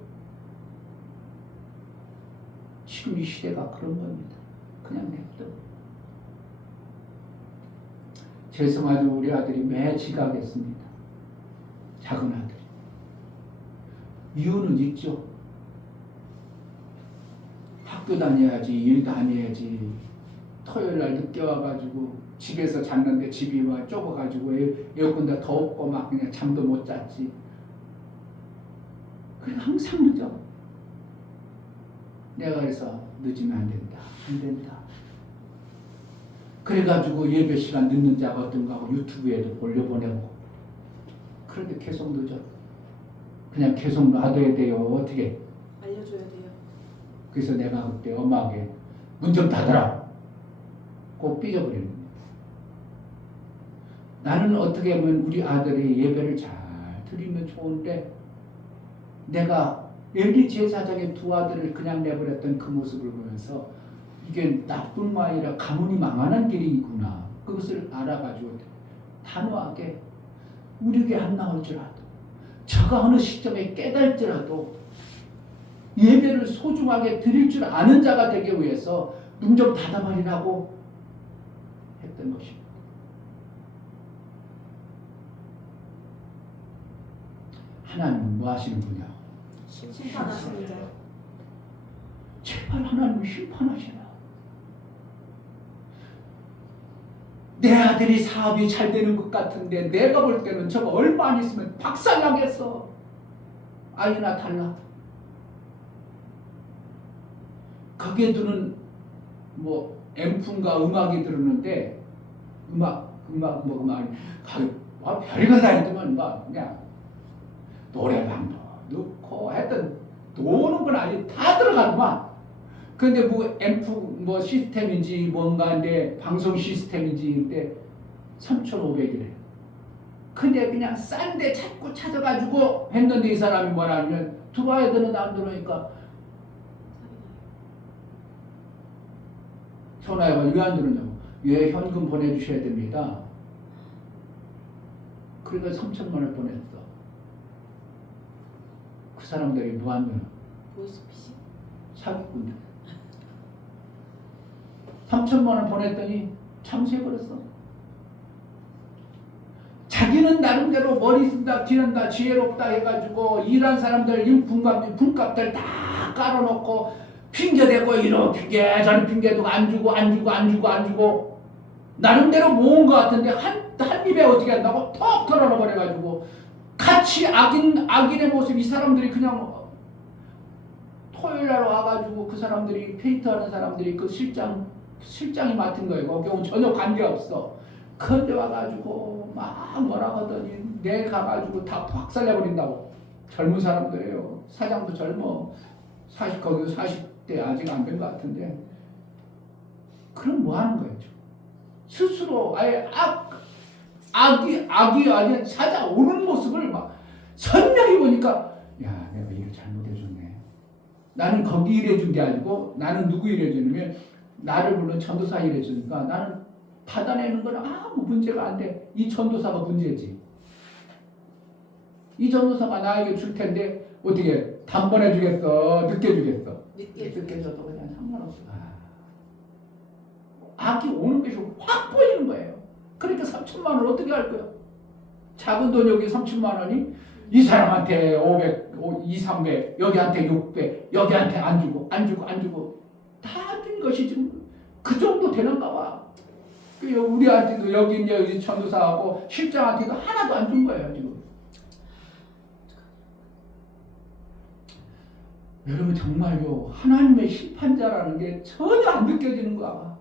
지금 이 시대가 그런 겁니다. 그냥 냅둬. 죄송하죠. 우리 아들이 매 지각했습니다. 작은 아들이. 이유는 있죠. 학교 다녀야지, 일 다녀야지. 토요일날 늦게 와가지고 집에서 잤는데 집이 와 좁아가지고 에어컨 다 덥고 막 그냥 잠도 못 잤지. 그래 항상 늦어. 내가 그래서 늦으면 안 된다. 안 된다. 그래가지고 예배 시간 늦는 자가 어떤가 하고 유튜브에도 올려보내고. 그런데 계속 늦어. 그냥 계속 놔둬야 돼요. 어떻게? 알려줘야 돼요. 그래서 내가 그때 엄마에게 문 좀 닫아라. 꼭 삐져버리는 겁니다. 나는 어떻게 하면 우리 아들이 예배를 잘 드리면 좋은데 내가 엘리 제사장의 두 아들을 그냥 내버렸던 그 모습을 보면서 이게 나뿐만 아니라 가문이 망하는 길이구나. 그것을 알아가지고 단호하게 우리에게 안 나올지라도 저가 어느 시점에 깨달지라도 예배를 소중하게 드릴 줄 아는 자가 되기 위해서 문 좀 닫아버리라고 했던 것입니다. 하나님은 뭐 하시는 분이야? 심판하십니다. 제발 하나님은 심판하시라. 내 아들이 사업이 잘 되는 것 같은데 내가 볼 때는 저거 얼마 안 있으면 박살나겠어. 아니나 달라. 거기에 두는 뭐 앰프인가 음악이 들었는데 음악 별거 다 있더만 막 그냥 노래방도 넣고 하여튼 노는 건 아니 다 들어가더만. 근데 뭐 앰프 뭐 시스템인지 뭔가인데 방송 시스템인지 근데 3,500이래. 근데 그냥 싼데 자꾸 찾아가지고 했는데 이 사람이 뭐라 하면 들어와야 되는데 안 들어오니까 전화해봐. 왜 안 들어오냐고. 왜 현금 보내주셔야 됩니다. 그러니까 3,000만 원 보냈어. 그 사람들이 뭐 하면 보이스피싱? 사기꾼들. 3,000만 원 보냈더니 참수해버렸어. 자기는 나름대로 머리 쓴다, 기른다, 지혜롭다 해가지고 일한 사람들 분값들 다 깔아놓고 핑계대고 이런 핑계 저런 핑계도 안 주고 나름대로 모은 것 같은데 한 입에 어떻게 한다고 톡 털어버려가지고 같이 악인의 모습. 이 사람들이 그냥 토요일날 와가지고 그 사람들이 페이트하는 사람들이 그 실장이 맡은 거예요. 거기 전혀 관계없어. 그런데 와가지고 막 뭐라 하더니 내일 가가지고 다 박살내버린다고. 젊은 사람들이에요. 사장도 젊어. 거기도 40대 아직 안 된 것 같은데. 그럼 뭐 하는 거예요? 스스로 아예 악이 아니 찾아오는 모습을 막 선명히 보니까 야 내가 일을 잘못해줬네. 나는 거기 일해준 게 아니고 나는 누구 일해주냐면 나를 물론 전도사 일해주니까 나는 받아내는 건 아무 문제가 안 돼. 이 전도사가 문제지. 이 전도사가 나에게 줄 텐데 어떻게 단번에 주겠어? 늦게 주겠어? 늦게 줘도 그냥 상관없어. 악이 오는 것이 확 보이는 거예요. 그러니까 3,000만 원 어떻게 할 거야? 작은 돈 여기 3,000만 원이 이 사람한테 500, 300, 여기한테 600, 여기한테 안 주고 다 준 것이 지금 그 정도 되는가 봐. 우리한테도 여기 이제 전도사하고 실장한테도 하나도 안 준 거예요 지금. 여러분 정말요 하나님의 심판자라는 게 전혀 안 느껴지는 거야.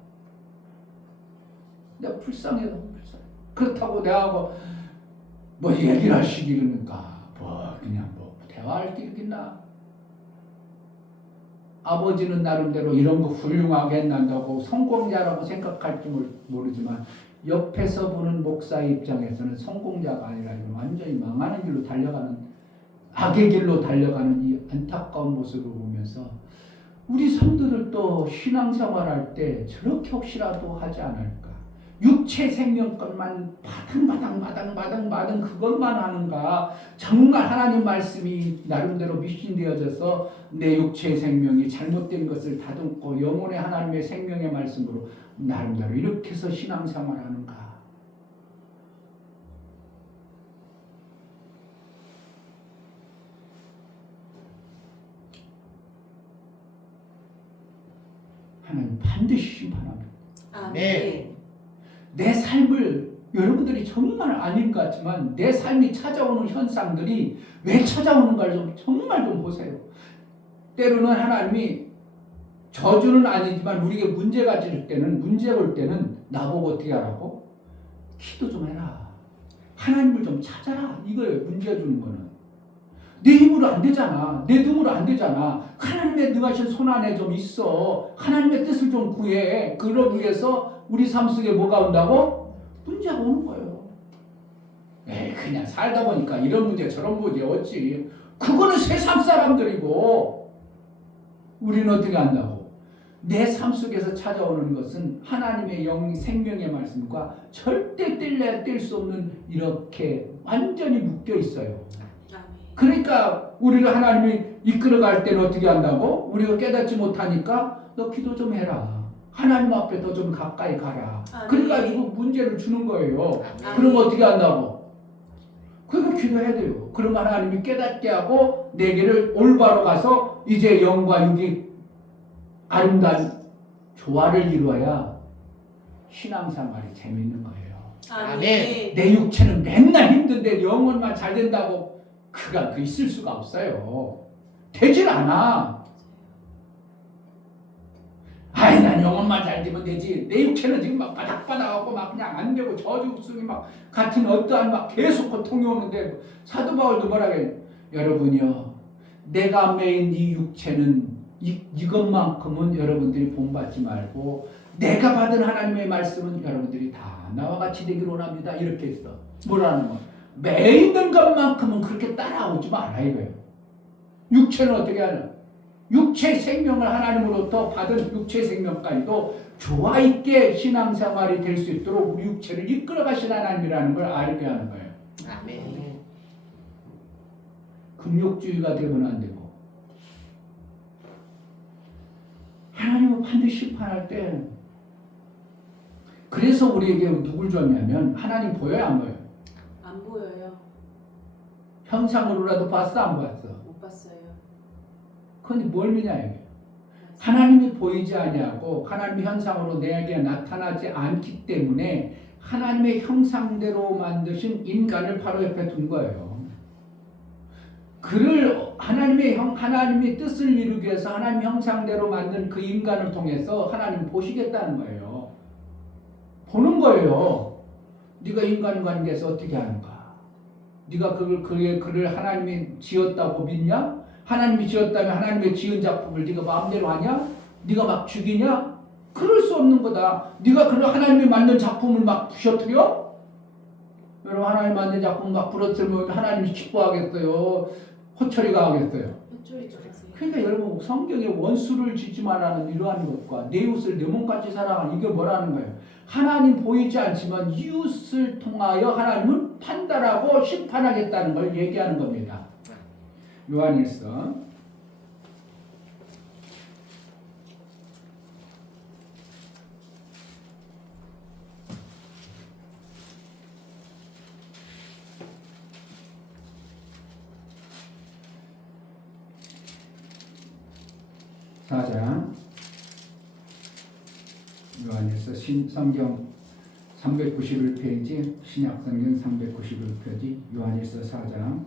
내가 불쌍해서 불쌍해. 그렇다고 내하고 뭐 얘기를 할 시기니까 뭐 그냥 뭐 대화할 게 있겠나. 아버지는 나름대로 이런 거 훌륭하게 한다고 성공자라고 생각할지 모르지만 옆에서 보는 목사 입장에서는 성공자가 아니라 완전히 망하는 길로 달려가는 악의 길로 달려가는 이 안타까운 모습을 보면서 우리 성도들도 신앙생활할 때 저렇게 혹시라도 하지 않을까? 육체 생명 것만 바당 그것만 하는가? 정말 하나님 말씀이 나름대로 미신되어져서 내 육체의 생명이 잘못된 것을 다듬고 영혼의 하나님의 생명의 말씀으로 나름대로 이렇게 해서 신앙생활하는가? 하나님 반드시 심판합니다. 아멘. 내 삶을 여러분들이 정말 아닌 것 같지만 내 삶이 찾아오는 현상들이 왜 찾아오는가를 정말 좀 보세요. 때로는 하나님이 저주는 아니지만 우리에게 문제가 올 때는 나보고 어떻게 하라고? 기도 좀 해라. 하나님을 좀 찾아라. 이거예요. 문제 주는 거는. 내 힘으로 안 되잖아. 내 등으로 안 되잖아. 하나님의 능하신 손 안에 좀 있어. 하나님의 뜻을 좀 구해. 그러기 위해서 우리 삶 속에 뭐가 온다고? 문제가 오는 거예요. 에이, 그냥 살다 보니까 이런 문제 저런 문제 없지. 그거는 세상 사람들이고 우리는 어떻게 한다고? 내 삶 속에서 찾아오는 것은 하나님의 생명의 말씀과 절대 뗄 수 없는 이렇게 완전히 묶여 있어요. 그러니까 우리를 하나님이 이끌어갈 때는 어떻게 한다고? 우리가 깨닫지 못하니까 너 기도 좀 해라. 하나님 앞에 더 좀 가까이 가라. 그래가지고 문제를 주는 거예요. 그럼 어떻게 한다고? 그러니까 기도해야 돼요. 그럼 하나님이 깨닫게 하고 내게를 올바로 가서 이제 영과 육이 아름다운 조화를 이루어야 신앙생활이 재밌는 거예요. 아멘. 내 육체는 맨날 힘든데 영혼만 잘 된다고 그 있을 수가 없어요. 되질 않아. 아이, 난 영혼만 잘 되면 되지. 내 육체는 지금 막 바닥바닥하고 막 그냥 안 되고 저주성이 막 같은 어떠한 막 계속 고통이 오는데 사도 바울도 뭐라 그래? 여러분이요, 내가 매인 이 육체는 이것만큼은 여러분들이 본받지 말고 내가 받은 하나님의 말씀은 여러분들이 다 나와 같이 되기를 원합니다. 이렇게 했어. 뭐라는 거? 매 있는 것만큼은 그렇게 따라오지 마라 이거예요. 육체는 어떻게 하냐? 육체 생명을 하나님으로부터 받은 육체 생명까지도 조화 있게 신앙생활이 될 수 있도록 우리 육체를 이끌어 가신 하나님이라는 걸 알게 하는 거예요. 아멘. 금욕주의가 되면 안 되고 하나님은 반드시 심판할 때 그래서 우리에게 누굴 줬냐면 하나님 보여요 안 보여요? 안 보여요. 형상으로라도 봤어 안 봤어? 못 봤어요. 그런데 뭘 믿냐 이게? 하나님이 보이지 아니하고 하나님의 현상으로 내게 나타나지 않기 때문에 하나님의 형상대로 만드신 인간을 바로 옆에 둔 거예요. 그를 하나님의 뜻을 이루기 위해서 하나님 형상대로 만든 그 인간을 통해서 하나님 보시겠다는 거예요. 보는 거예요. 네가 인간관계에서 어떻게 하는가? 네가 그를 하나님이 지었다고 믿냐? 하나님이 지었다면 하나님의 지은 작품을 네가 마음대로 하냐? 네가 막 죽이냐? 그럴 수 없는 거다. 네가 그런 하나님이 만든 작품을 막 부셔뜨려? 여러분 하나님 만든 작품 막 부러뜨리면 하나님이 기뻐하겠어요? 호철이가 하겠어요? 헛소리 좀 하세요. 그러니까 여러분 성경에 원수를 짓지 말라는 이러한 것과 내 이웃을 내 몸같이 사랑하는 이게 뭐라는 거예요? 하나님 보이지 않지만 이웃을 통하여 하나님은 판단하고 심판하겠다는 걸 얘기하는 겁니다. 요한일서 4장 요한일서 성경 391페이지 신약성경 391페이지 요한일서 4장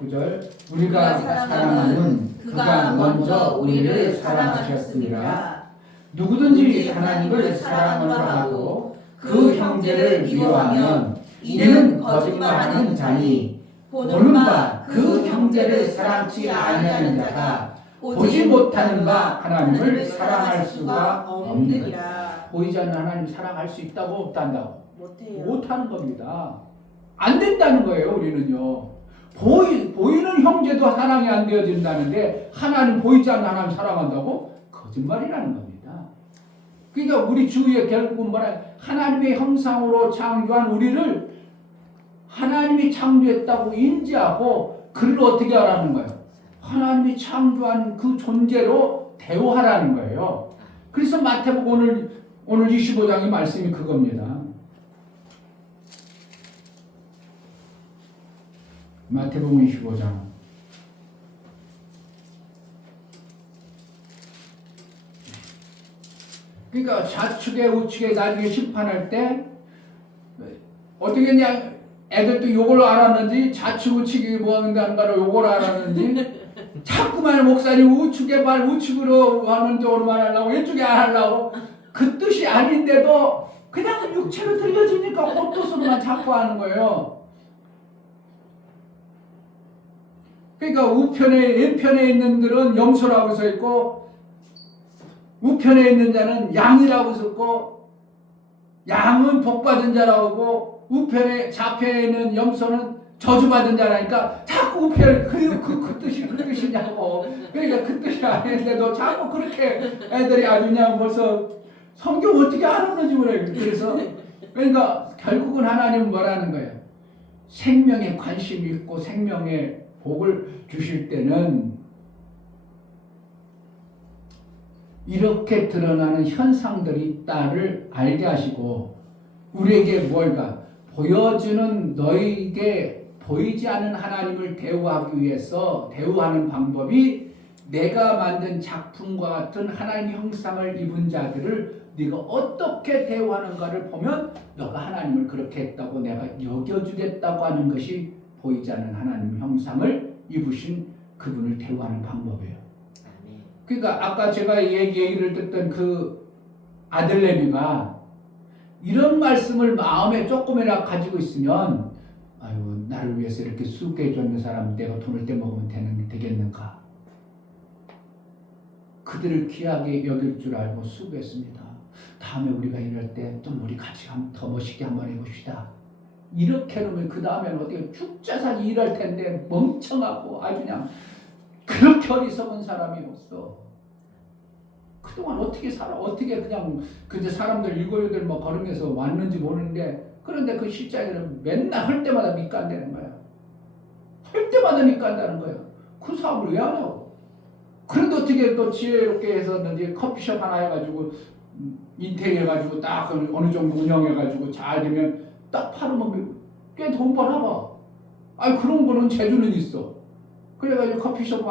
19절 우리가 사랑하는 그가 먼저 우리를 사랑하셨습니다. 누구든지 하나님을 사랑으로 하고 그 형제를 미워하면 이는 거짓말하는 자니 보는 바 그 형제를 사랑치 아니하는 자가 보지 못하는 바 하나님을 사랑할 수가 없느니라. 보이지 않는 하나님 사랑할 수 있다고 없단다고? 못해요. 못하는 겁니다. 안 된다는 거예요. 우리는요. 보이는 형제도 사랑이 안 되어진다는데 하나님 보이지 않는 하나님 사랑한다고? 거짓말이라는 겁니다. 그러니까 우리 주위에 결국은 뭐라 하나님의 형상으로 창조한 우리를 하나님이 창조했다고 인지하고 그를 어떻게 하라는 거예요? 하나님이 창조한 그 존재로 대우하라는 거예요. 그래서 마태복음 오늘 25장의 말씀이 그겁니다. 마태복음 25장. 그러니까 좌측에 우측에 나중에 심판할 때 어떻게 그냥 애들도 요걸 알았는지 좌측 우측이 뭐 한다는가를 요걸 알았는지 자꾸만 목사님 우측에 발 우측으로 하는지 오르만 하려고 왼쪽에 안 하려고 그 뜻이 아닌데도 그냥 육체로 들려지니까 그 뜻으로만 자꾸 하는 거예요. 그러니까 왼편에 있는 들은 염소라고 써 있고 우편에 있는 자는 양이라고 썼고 양은 복받은 자라고 하고 우편에 좌편에 있는 염소는 저주받은 자라니까 자꾸 우편 그 뜻이 그 뜻이냐고. 그러니까 그 뜻이 아닌데도 자꾸 그렇게 애들이 아주 그냥 벌써 성경 어떻게 알았는지 모르겠어요. 그래서 그러니까 결국은 하나님은 뭐라는 거예요? 생명에 관심이 있고 생명의 복을 주실 때는 이렇게 드러나는 현상들이 있다를 알게 하시고 우리에게 뭘까? 보여주는 너에게 보이지 않는 하나님을 대우하기 위해서 대우하는 방법이 내가 만든 작품과 같은 하나님의 형상을 입은 자들을 네가 어떻게 대우하는가를 보면 너가 하나님을 그렇게 했다고 내가 여겨주겠다고 하는 것이 보이지 않는 하나님의 형상을 입으신 그분을 대우하는 방법이에요. 그러니까 아까 제가 얘기를 듣던 그 아들내미가 이런 말씀을 마음에 조금이나 가지고 있으면 아유 나를 위해서 이렇게 수고해 줬는 사람 내가 돈을 떼먹으면 되겠는가? 그들을 귀하게 여길 줄 알고 수고했습니다. 다음에 우리가 일할 때 좀 우리 같이 더 멋있게 한번 해봅시다. 이렇게 하면 그 다음에는 어떻게 죽자사지 일할 텐데 멍청하고 아주 그냥 그렇게 어리석은 사람이 없어. 그동안 어떻게 살아? 어떻게 그냥 그저 사람들 일거리들 뭐 걸으면서 왔는지 모르는데 그런데 그 실장이는 맨날 할 때마다 밑간다는 거야. 할 때마다 밑간다는 거야. 그 사업을 왜 하냐고. 그런데 어떻게 또 지혜롭게 해서 이제 커피숍 하나 해가지고 인테리어 해가지고 딱 어느 정도 운영해가지고 잘 되면 딱 팔으면 꽤 돈 버나 봐. 아니 그런 거는 재주는 있어. 그래가지고 커피숍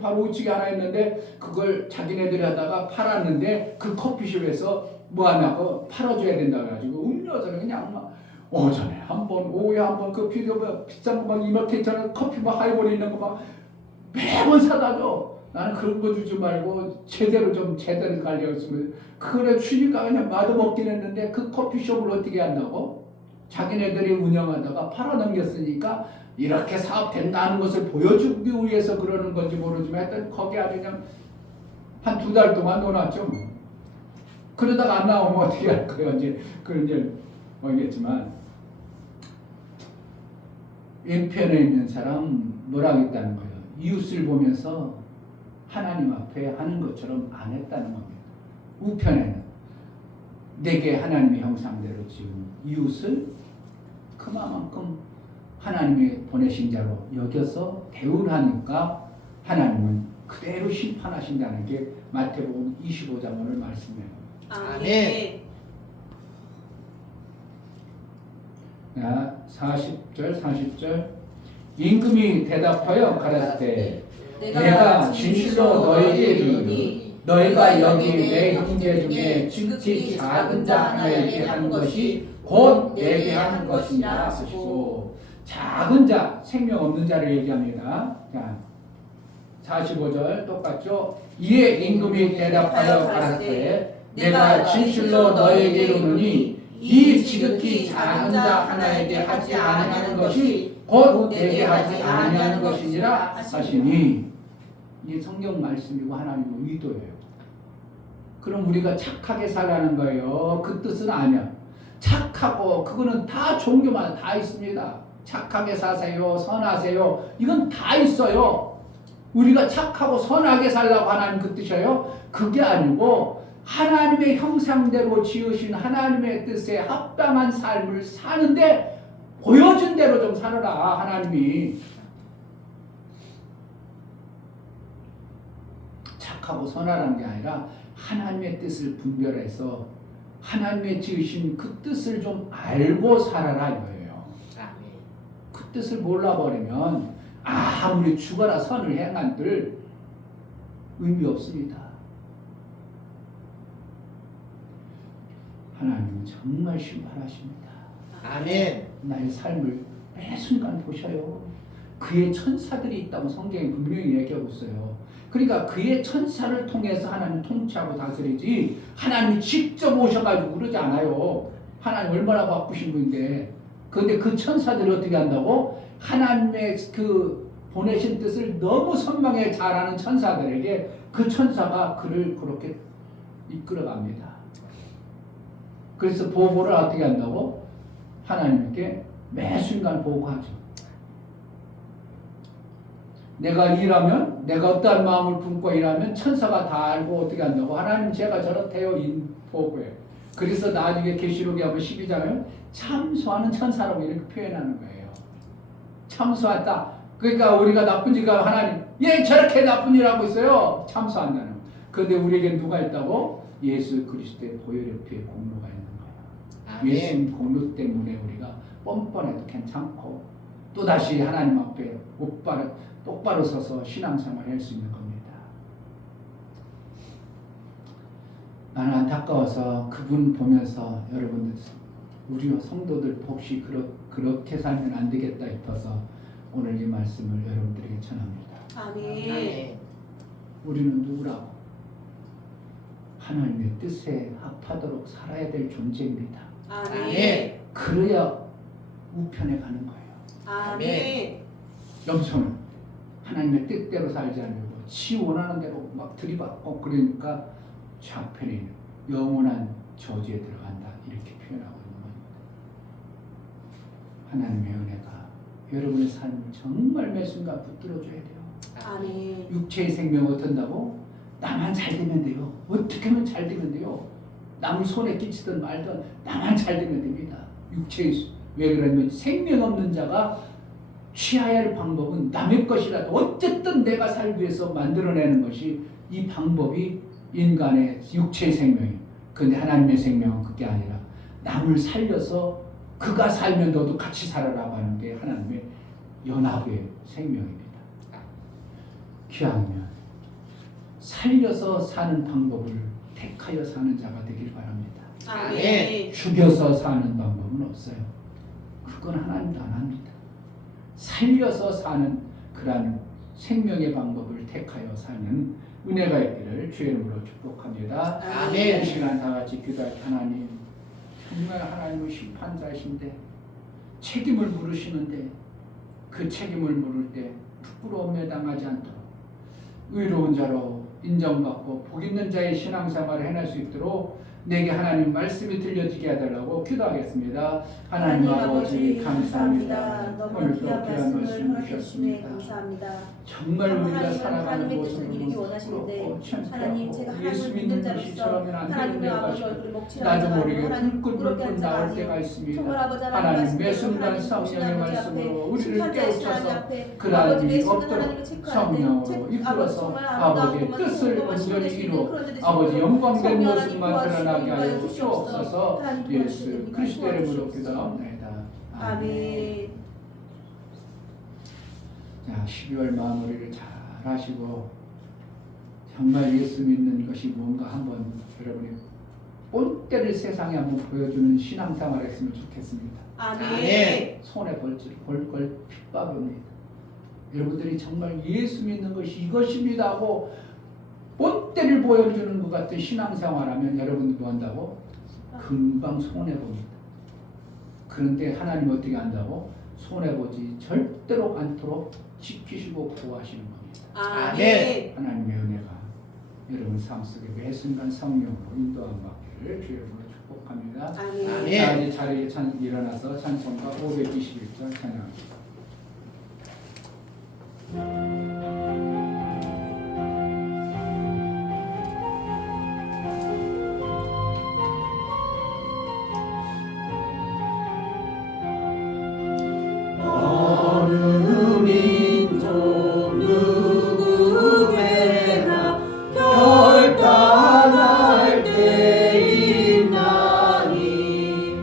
바로 우측에 하나 있는데 그걸 자기네들이 하다가 팔았는데 그 커피숍에서 뭐 하냐고 팔아줘야 된다 그래가지고 음료수는 그냥 막 오전에 한 번 오후에 한 번 그 비싼 거 막 이마켓처럼 커피 막 하이볼 있는 거 막 매번 사다 줘. 나는 그런 거 주지 말고 제대로 관리했으면 그래 주니까 그냥 맛없긴 했는데 그 커피숍을 어떻게 한다고? 자기네들이 운영하다가 팔아넘겼으니까 이렇게 사업 된다는 것을 보여주기 위해서 그러는 건지 모르지만 하여튼 거기 아주 그냥 한 2달 동안 놀았죠. 뭐. 그러다가 안 나오면 어떻게 할 거예요? 이제 모르겠지만 왼편에 있는 사람 뭐라 하겠다는 거예요? 이웃을 보면서 하나님 앞에 하는 것처럼 안 했다는 겁니다. 우편에는 내게 하나님의 형상대로 지은 이웃을 그만큼 하나님의 보내신 자로 여겨서 대우를 하니까 하나님은 그대로 심판하신다는 게 마태복음 25장 오늘 말씀이에요. 아멘. 40절 임금이 대답하여 가라사대 내가 진실로 너에게 이르노니 너희가 여기 내 형제 중에 지극히 작은 자 하나에게 한 것이 곧 내게 하는 것이니라 하시고 작은 자, 생명 없는 자를 얘기합니다. 자, 45절 똑같죠? 이에 임금이 대답하여 가라사대 내가 진실로 너에게 이르노니 이 지극히 작은 자 하나에게 하지 아니하는 것이 곧 내게 하지 아니하는 것이니라 하시니, 이 성경 말씀이고 하나님의 의도예요. 그럼 우리가 착하게 살라는 거예요. 그 뜻은 아니야. 착하고 그거는 다 종교마다 다 있습니다. 착하게 사세요, 선하세요, 이건 다 있어요. 우리가 착하고 선하게 살라고 하나님 그 뜻이에요? 그게 아니고 하나님의 형상대로 지으신 하나님의 뜻에 합당한 삶을 사는데 보여준 대로 좀 살아라. 하나님이 착하고 선하라는 게 아니라 하나님의 뜻을 분별해서 하나님의 지으신 그 뜻을 좀 알고 살아라 이거예요. 아멘. 그 뜻을 몰라버리면 아무리 죽어라 선을 행한들 의미 없습니다. 하나님은 정말 심판하십니다. 아멘. 나의 삶을 매 순간 보셔요. 그의 천사들이 있다고 성경이 분명히 얘기하고 있어요. 그러니까 그의 천사를 통해서 하나님 통치하고 다스리지 하나님이 직접 오셔가지고 그러지 않아요. 하나님 얼마나 바쁘신 분인데. 그런데 그 천사들이 어떻게 한다고? 하나님의 그 보내신 뜻을 너무 선명하게 잘하는 천사들에게 그 천사가 그를 그렇게 이끌어갑니다. 그래서 보고를 어떻게 한다고? 하나님께 매 순간 보고하죠. 내가 일하면, 내가 어떠한 마음을 품고 일하면 천사가 다 알고 어떻게 한다고? 하나님 제가 저렇대요. 보고해. 그래서 나중에 계시록에 하면 12장을 참소하는 천사라고 이렇게 표현하는 거예요. 참소했다. 그러니까 우리가 나쁜 짓가 하나님, 얘 저렇게 나쁜 일 하고 있어요. 참소한다는. 그런데 우리에게 누가 있다고? 예수 그리스도의 보혈의 공로가 있는 거예요. 아멘. 예수님 공로 때문에 우리가 뻔뻔해도 괜찮고 또다시 하나님 앞에 똑바로 서서 신앙생활을 할 수 있는 겁니다. 나는 안타까워서 그분 보면서 여러분들 우리 성도들 혹시 그렇게 살면 안 되겠다 싶어서 오늘 이 말씀을 여러분들에게 전합니다. 아멘. 아멘. 우리는 누구라고? 하나님의 뜻에 합하도록 살아야 될 존재입니다. 아멘. 그래야 우편에 가는 거예요. 아멘. 염소는 하나님의 뜻대로 살지 않고 지 원하는 대로 막 들이받고 그러니까 좌편에 있는 영원한 저주에 들어간다 이렇게 표현하고 있는 겁니다. 하나님의 은혜가 여러분의 삶을 정말 매 순간 붙들어줘야 돼요. 아멘. 육체의 생명 어떤다고? 나만 잘 되면 돼요. 어떻게 하면 잘 되면 돼요. 남을 손에 끼치든 말든 나만 잘 되면 됩니다. 육체의 왜 그러냐면 생명 없는 자가 취해야 할 방법은 남의 것이라도 어쨌든 내가 살기 위해서 만들어내는 것이 이 방법이 인간의 육체의 생명이에요. 그런데 하나님의 생명은 그게 아니라 남을 살려서 그가 살면 너도 같이 살아라고 하는 게 하나님의 연합의 생명입니다. 기왕이면 살려서 사는 방법을 택하여 사는 자가 되길 바랍니다. 아멘. 죽여서 사는 방법은 없어요. 그건 하나님도 안 합니다. 살려서 사는 그러한 생명의 방법을 택하여 사는 은혜가 있기를 주의 이름으로 축복합니다. 아멘. 이 시간 다 같이 기도할 하나님, 정말 하나님은 심판자이신데 책임을 물으시는데 그 책임을 물을 때 부끄러움에 당하지 않도록 의로운 자로 인정받고 복 있는 자의 신앙생활을 해낼 수 있도록 내게 하나님 말씀이 들려지게 해달라고 기도하겠습니다. 하나님 아버지 감사합니다. 오늘도 귀한 말씀 주셨습니다. 감사합니다. 정말 우리가 하나님은 살아가는 하나님의 모습을 뜻을 이루기 원하시는데 보고 하나님 제가 예수 하나님을 믿는 믿는 것이 자로서 저러면 안 하나님의 되는 아버지 것이 얼굴을 먹지 나도 않지 모르게 하나님 부끄럽게 불끈불끈 한 자가 나올 아니에요. 때가 있습니다. 정말 아버지 하나님 매 순간 하나님 성령의 아버지 말씀으로 앞에 우리를 심판자이신 하나님 깨우쳐서 앞에 그러한 아버지 매 일이 순간 없도록 하나님을 체크할 때 성령으로 이끌어서 아버지의 뜻을 온전히 이루어 아버지 영광된 모습만 드러나게 하여 주옵소서. 예수 그리스도의 이름으로 기도합니다. 아멘. 자, 12월 마무리를 잘 하시고 정말 예수 믿는 것이 뭔가 한번 여러분이 본때를 세상에 한번 보여주는 신앙생활을 했으면 좋겠습니다. 아멘. 손에 벌걸 핍박입니다. 여러분들이 정말 예수 믿는 것이 이것입니다 하고 본때를 보여주는 것 같은 신앙생활하면 여러분도 뭐 한다고? 금방 손해봅니다. 그런데 하나님 어떻게 한다고? 손해보지 절대로 않도록 지키시고 보호하시는 겁니다. 아멘. 하나님의 은혜가 여러분 삶 속에 매 순간 성령으로 인도함 받기를 주의 이름으로 축복합니다. 아멘. 아멘. 자, 이제 자리에 일어나서 찬송가 521절 찬양합니다. 결단할 때 있나니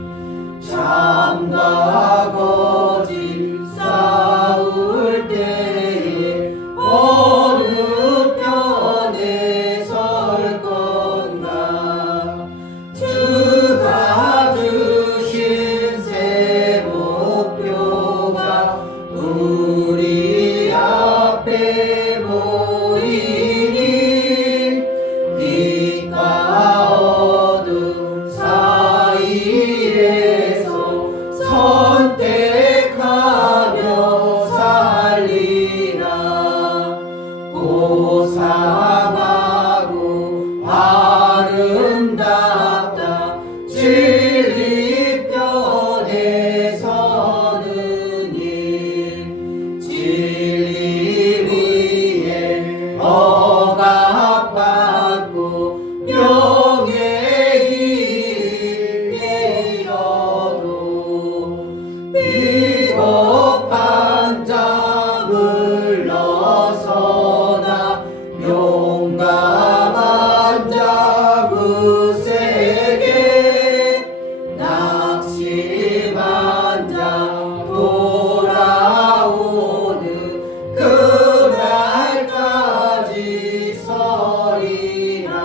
참과 거짓 싸울 때에 어느 편에 설 건가 주가 주신 새 목표가 우리 앞에 보이니 빛과 어둠 사이에서 선택하며 살리라 고상하고 아름답다 진리 편에 서는 일 진리 위에 억압받고 명예에 이르도 비겁한 자 물러서나 용감한 자 굳세게 낙심한 자 돌아오는 그날까지 서리라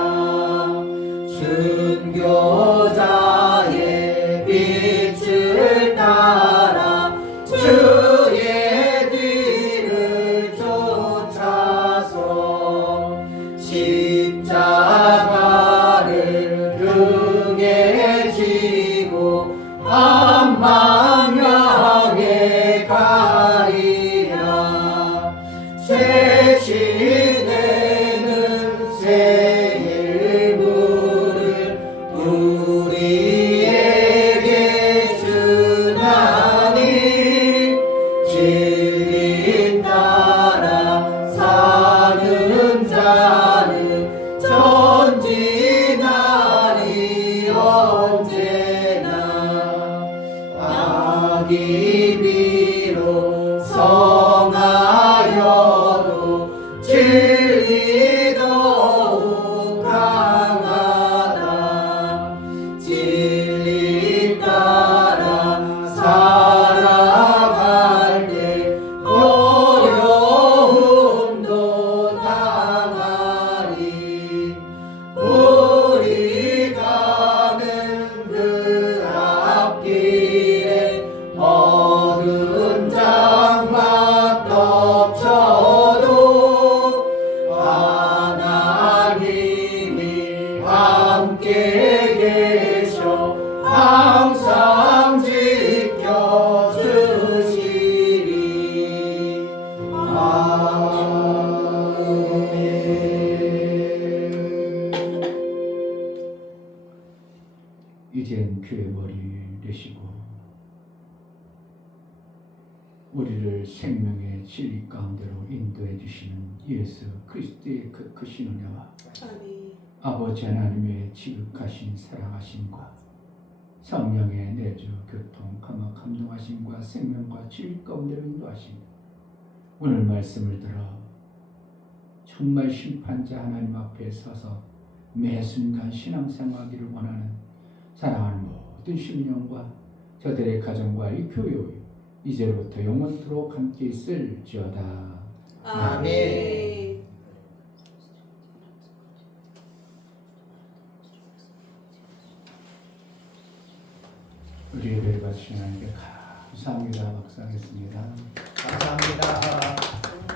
순교자의 빛을 따라 주의 뒤를 쫓아서 십자가를 등에 지고 암만 향해 가리라 새 시대는 새 일부를 우리에게 주나니 진리 따라 사는 자는 전진하리 언제나 악이 비록 성하여도 진리 더욱 강하다 진리 따라 살아갈 때 어려움도 당하리 우리 가는 그 앞길에 어두운 장막 덮쳐도 하나님이 함께 계셔 항상 지켜주시리 아멘. 이젠 교회 머리 되시고 우리를 생명의 진리 가운데로 인도해 주시는 예수 그리스도의 그 크신 은혜와 아멘. 아버지 하나님의 지극하신 사랑하심과 성령의 내주 교통 감동하심과 생명과 진리 가운데로 인도하심 오늘 말씀을 들어 정말 심판자 하나님 앞에 서서 매 순간 신앙생활하기를 원하는 사랑하는 모든 심령과 저들의 가정과 이 교회 이제로부터 영원토록 함께 있을지어다. 아멘. 우리 예배를 바치신 하나님께 감사합니다. 박수하겠습니다. 감사합니다.